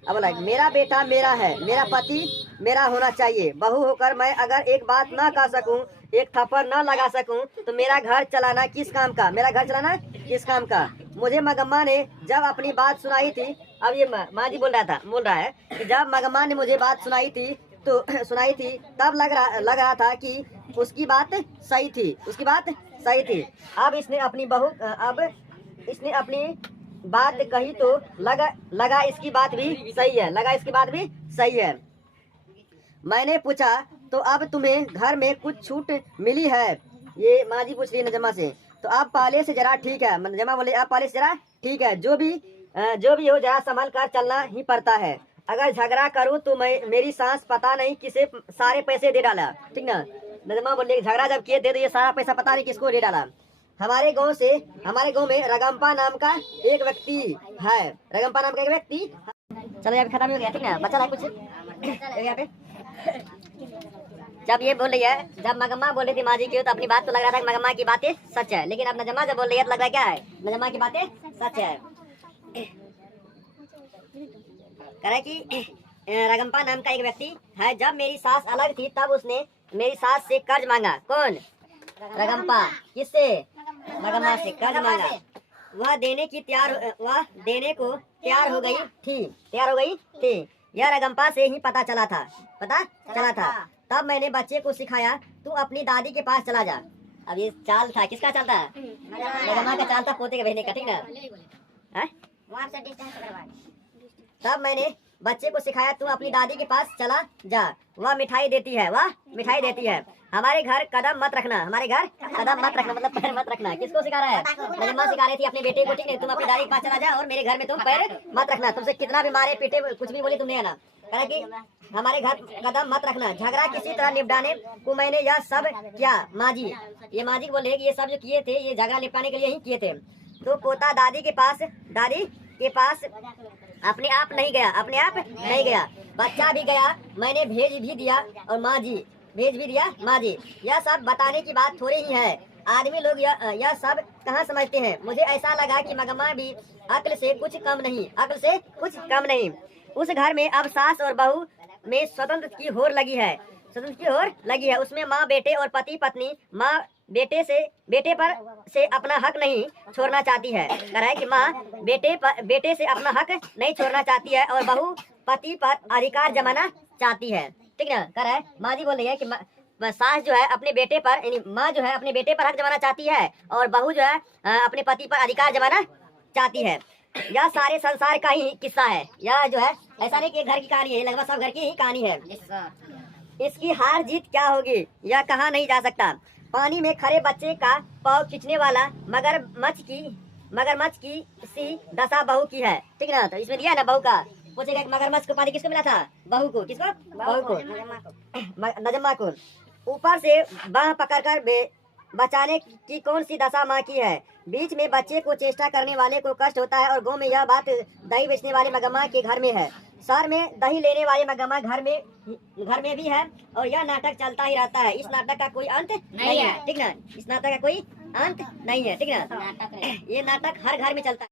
अब बोला मेरा बेटा मेरा है, मेरा पति मेरा होना चाहिए। बहू होकर मैं अगर एक बात ना कह सकूं, एक थप्पड़ ना लगा सकूं, तो मेरा घर चलाना किस काम का? मेरा घर चलाना किस काम का? मुझे मगम्मा ने जब अपनी बात सुनाई थी, अब ये माँ जी बोल रहा है कि जब मगम्मा ने मुझे बात सुनाई थी तब लग रहा था कि उसकी बात सही थी। अब इसने अपनी बात कही तो लगा इसकी बात भी सही है। मैंने पूछा तो अब तुम्हें घर में कुछ छूट मिली है? ये माँ जी पूछ रही है नजमा से। तो आप पहले से जरा ठीक है, नजमा बोले आप पहले से जरा ठीक है, जो भी हो जरा संभल कर चलना ही पड़ता है। अगर झगड़ा करूं तो मेरी सास पता नहीं किसे सारे पैसे दे डाला, ठीक ना? नजमा बोले झगड़ा जब किए थे तो ये सारा पैसा पता नहीं किसको दे डाला। हमारे गांव में रगम्पा नाम का एक व्यक्ति है। चलो यहाँ पे खत्म हो गया, ठीक ना? बचा है कुछ यहाँ पे? जब ये बोल रही है, जब मगम्मा बोल रही थी माँ जी की, तो अपनी बात तो लग रहा था कि मगम्मा की बातें सच है, लेकिन अब नजमा जब बोल रही है तो लग रहा है क्या है? नजमा की बातें सच है। कह रहा है कि रगम्पा नाम का एक व्यक्ति है, जब मेरी सास अलग थी तब उसने मेरी सास से कर्ज मांगा। कौन? रगम्पा। किससे? मगम्मा से कर्ज मांगा। वह देने को तैयार हो गई थी। यह रगम्पा से ही पता चला था। तब मैंने बच्चे को सिखाया, तू अपनी दादी के पास चला जा। अब ये चाल था, किसका चाल था? रगम्मा का चाल था, पोते के भेजने का, ठीक ना? तब मैंने बच्चे को सिखाया, तू अपनी दादी के पास चला जा, वह मिठाई देती है। हमारे घर कदम मत रखना मतलब पैर मत रखना। किसको सिखा रहा है? नजमा सिखा रही थी अपने बेटे को, ठीक है? तुम अपनी दादी के पास चला जा और मेरे घर में तुम पैर मत रखना। तुमसे कितना भी मारे पीटे कुछ भी बोली तुमने आना। कहा कि हमारे घर कदम मत रखना। झगड़ा किसी तरह निपटाने को मैंने यह सब किया। माँ जी बोल रहे कि ये सब जो किए थे ये झगड़ा निपटाने के लिए ही किए थे। तो पोता दादी के पास अपने आप नहीं गया, बच्चा भी गया, मैंने भेज भी दिया और माँ जी। यह सब बताने की बात थोड़ी ही है। आदमी लोग यह सब कहाँ समझते हैं। मुझे ऐसा लगा कि मगम्मा भी अक्ल से कुछ कम नहीं। उस घर में अब सास और बहू में स्वतंत्र की होड़ लगी है। उसमें माँ बेटे और पति पत्नी माँ बेटे से अपना हक नहीं छोड़ना चाहती है। कह रहा है कि माँ बेटे से अपना हक नहीं छोड़ना चाहती है और बहू पति पर अधिकार जमाना चाहती है, ठीक ना? कह रहा है माँ जी बोल रही है कि सास जो है अपने बेटे पर, यानी माँ जो है अपने बेटे पर हक जमाना चाहती है और बहू जो है अपने पति पर अधिकार जमाना चाहती है। यह सारे संसार का ही किस्सा है। यह जो है ऐसा नहीं कि घर की कहानी है, लगभग सब घर की ही कहानी है। इसकी हार जीत क्या होगी यह कहा नहीं जा सकता। पानी में खड़े बच्चे का पाँव खींचने वाला मगरमच्छ की सी दशा बहू की है, ठीक ना? तो इसमें दिया ना बहू का। पूछेगा कि मगरमच्छ को पानी किसको मिला था? बहू को। किसको? बहू को, नजमा को। ऊपर से बाह पकड़कर बचाने की कौन सी दशा माँ की है? बीच में बच्चे को चेष्टा करने वाले को कष्ट होता है और गांव में यह बात दही बेचने वाले मगम्मा के घर में है। शहर में दही लेने वाले मगम्मा घर में भी है और यह नाटक चलता ही रहता है। इस नाटक का कोई अंत नहीं है, ठीक ना? इस नाटक का कोई अंत नहीं है, ठीक ना? ये नाटक हर घर में चलता है।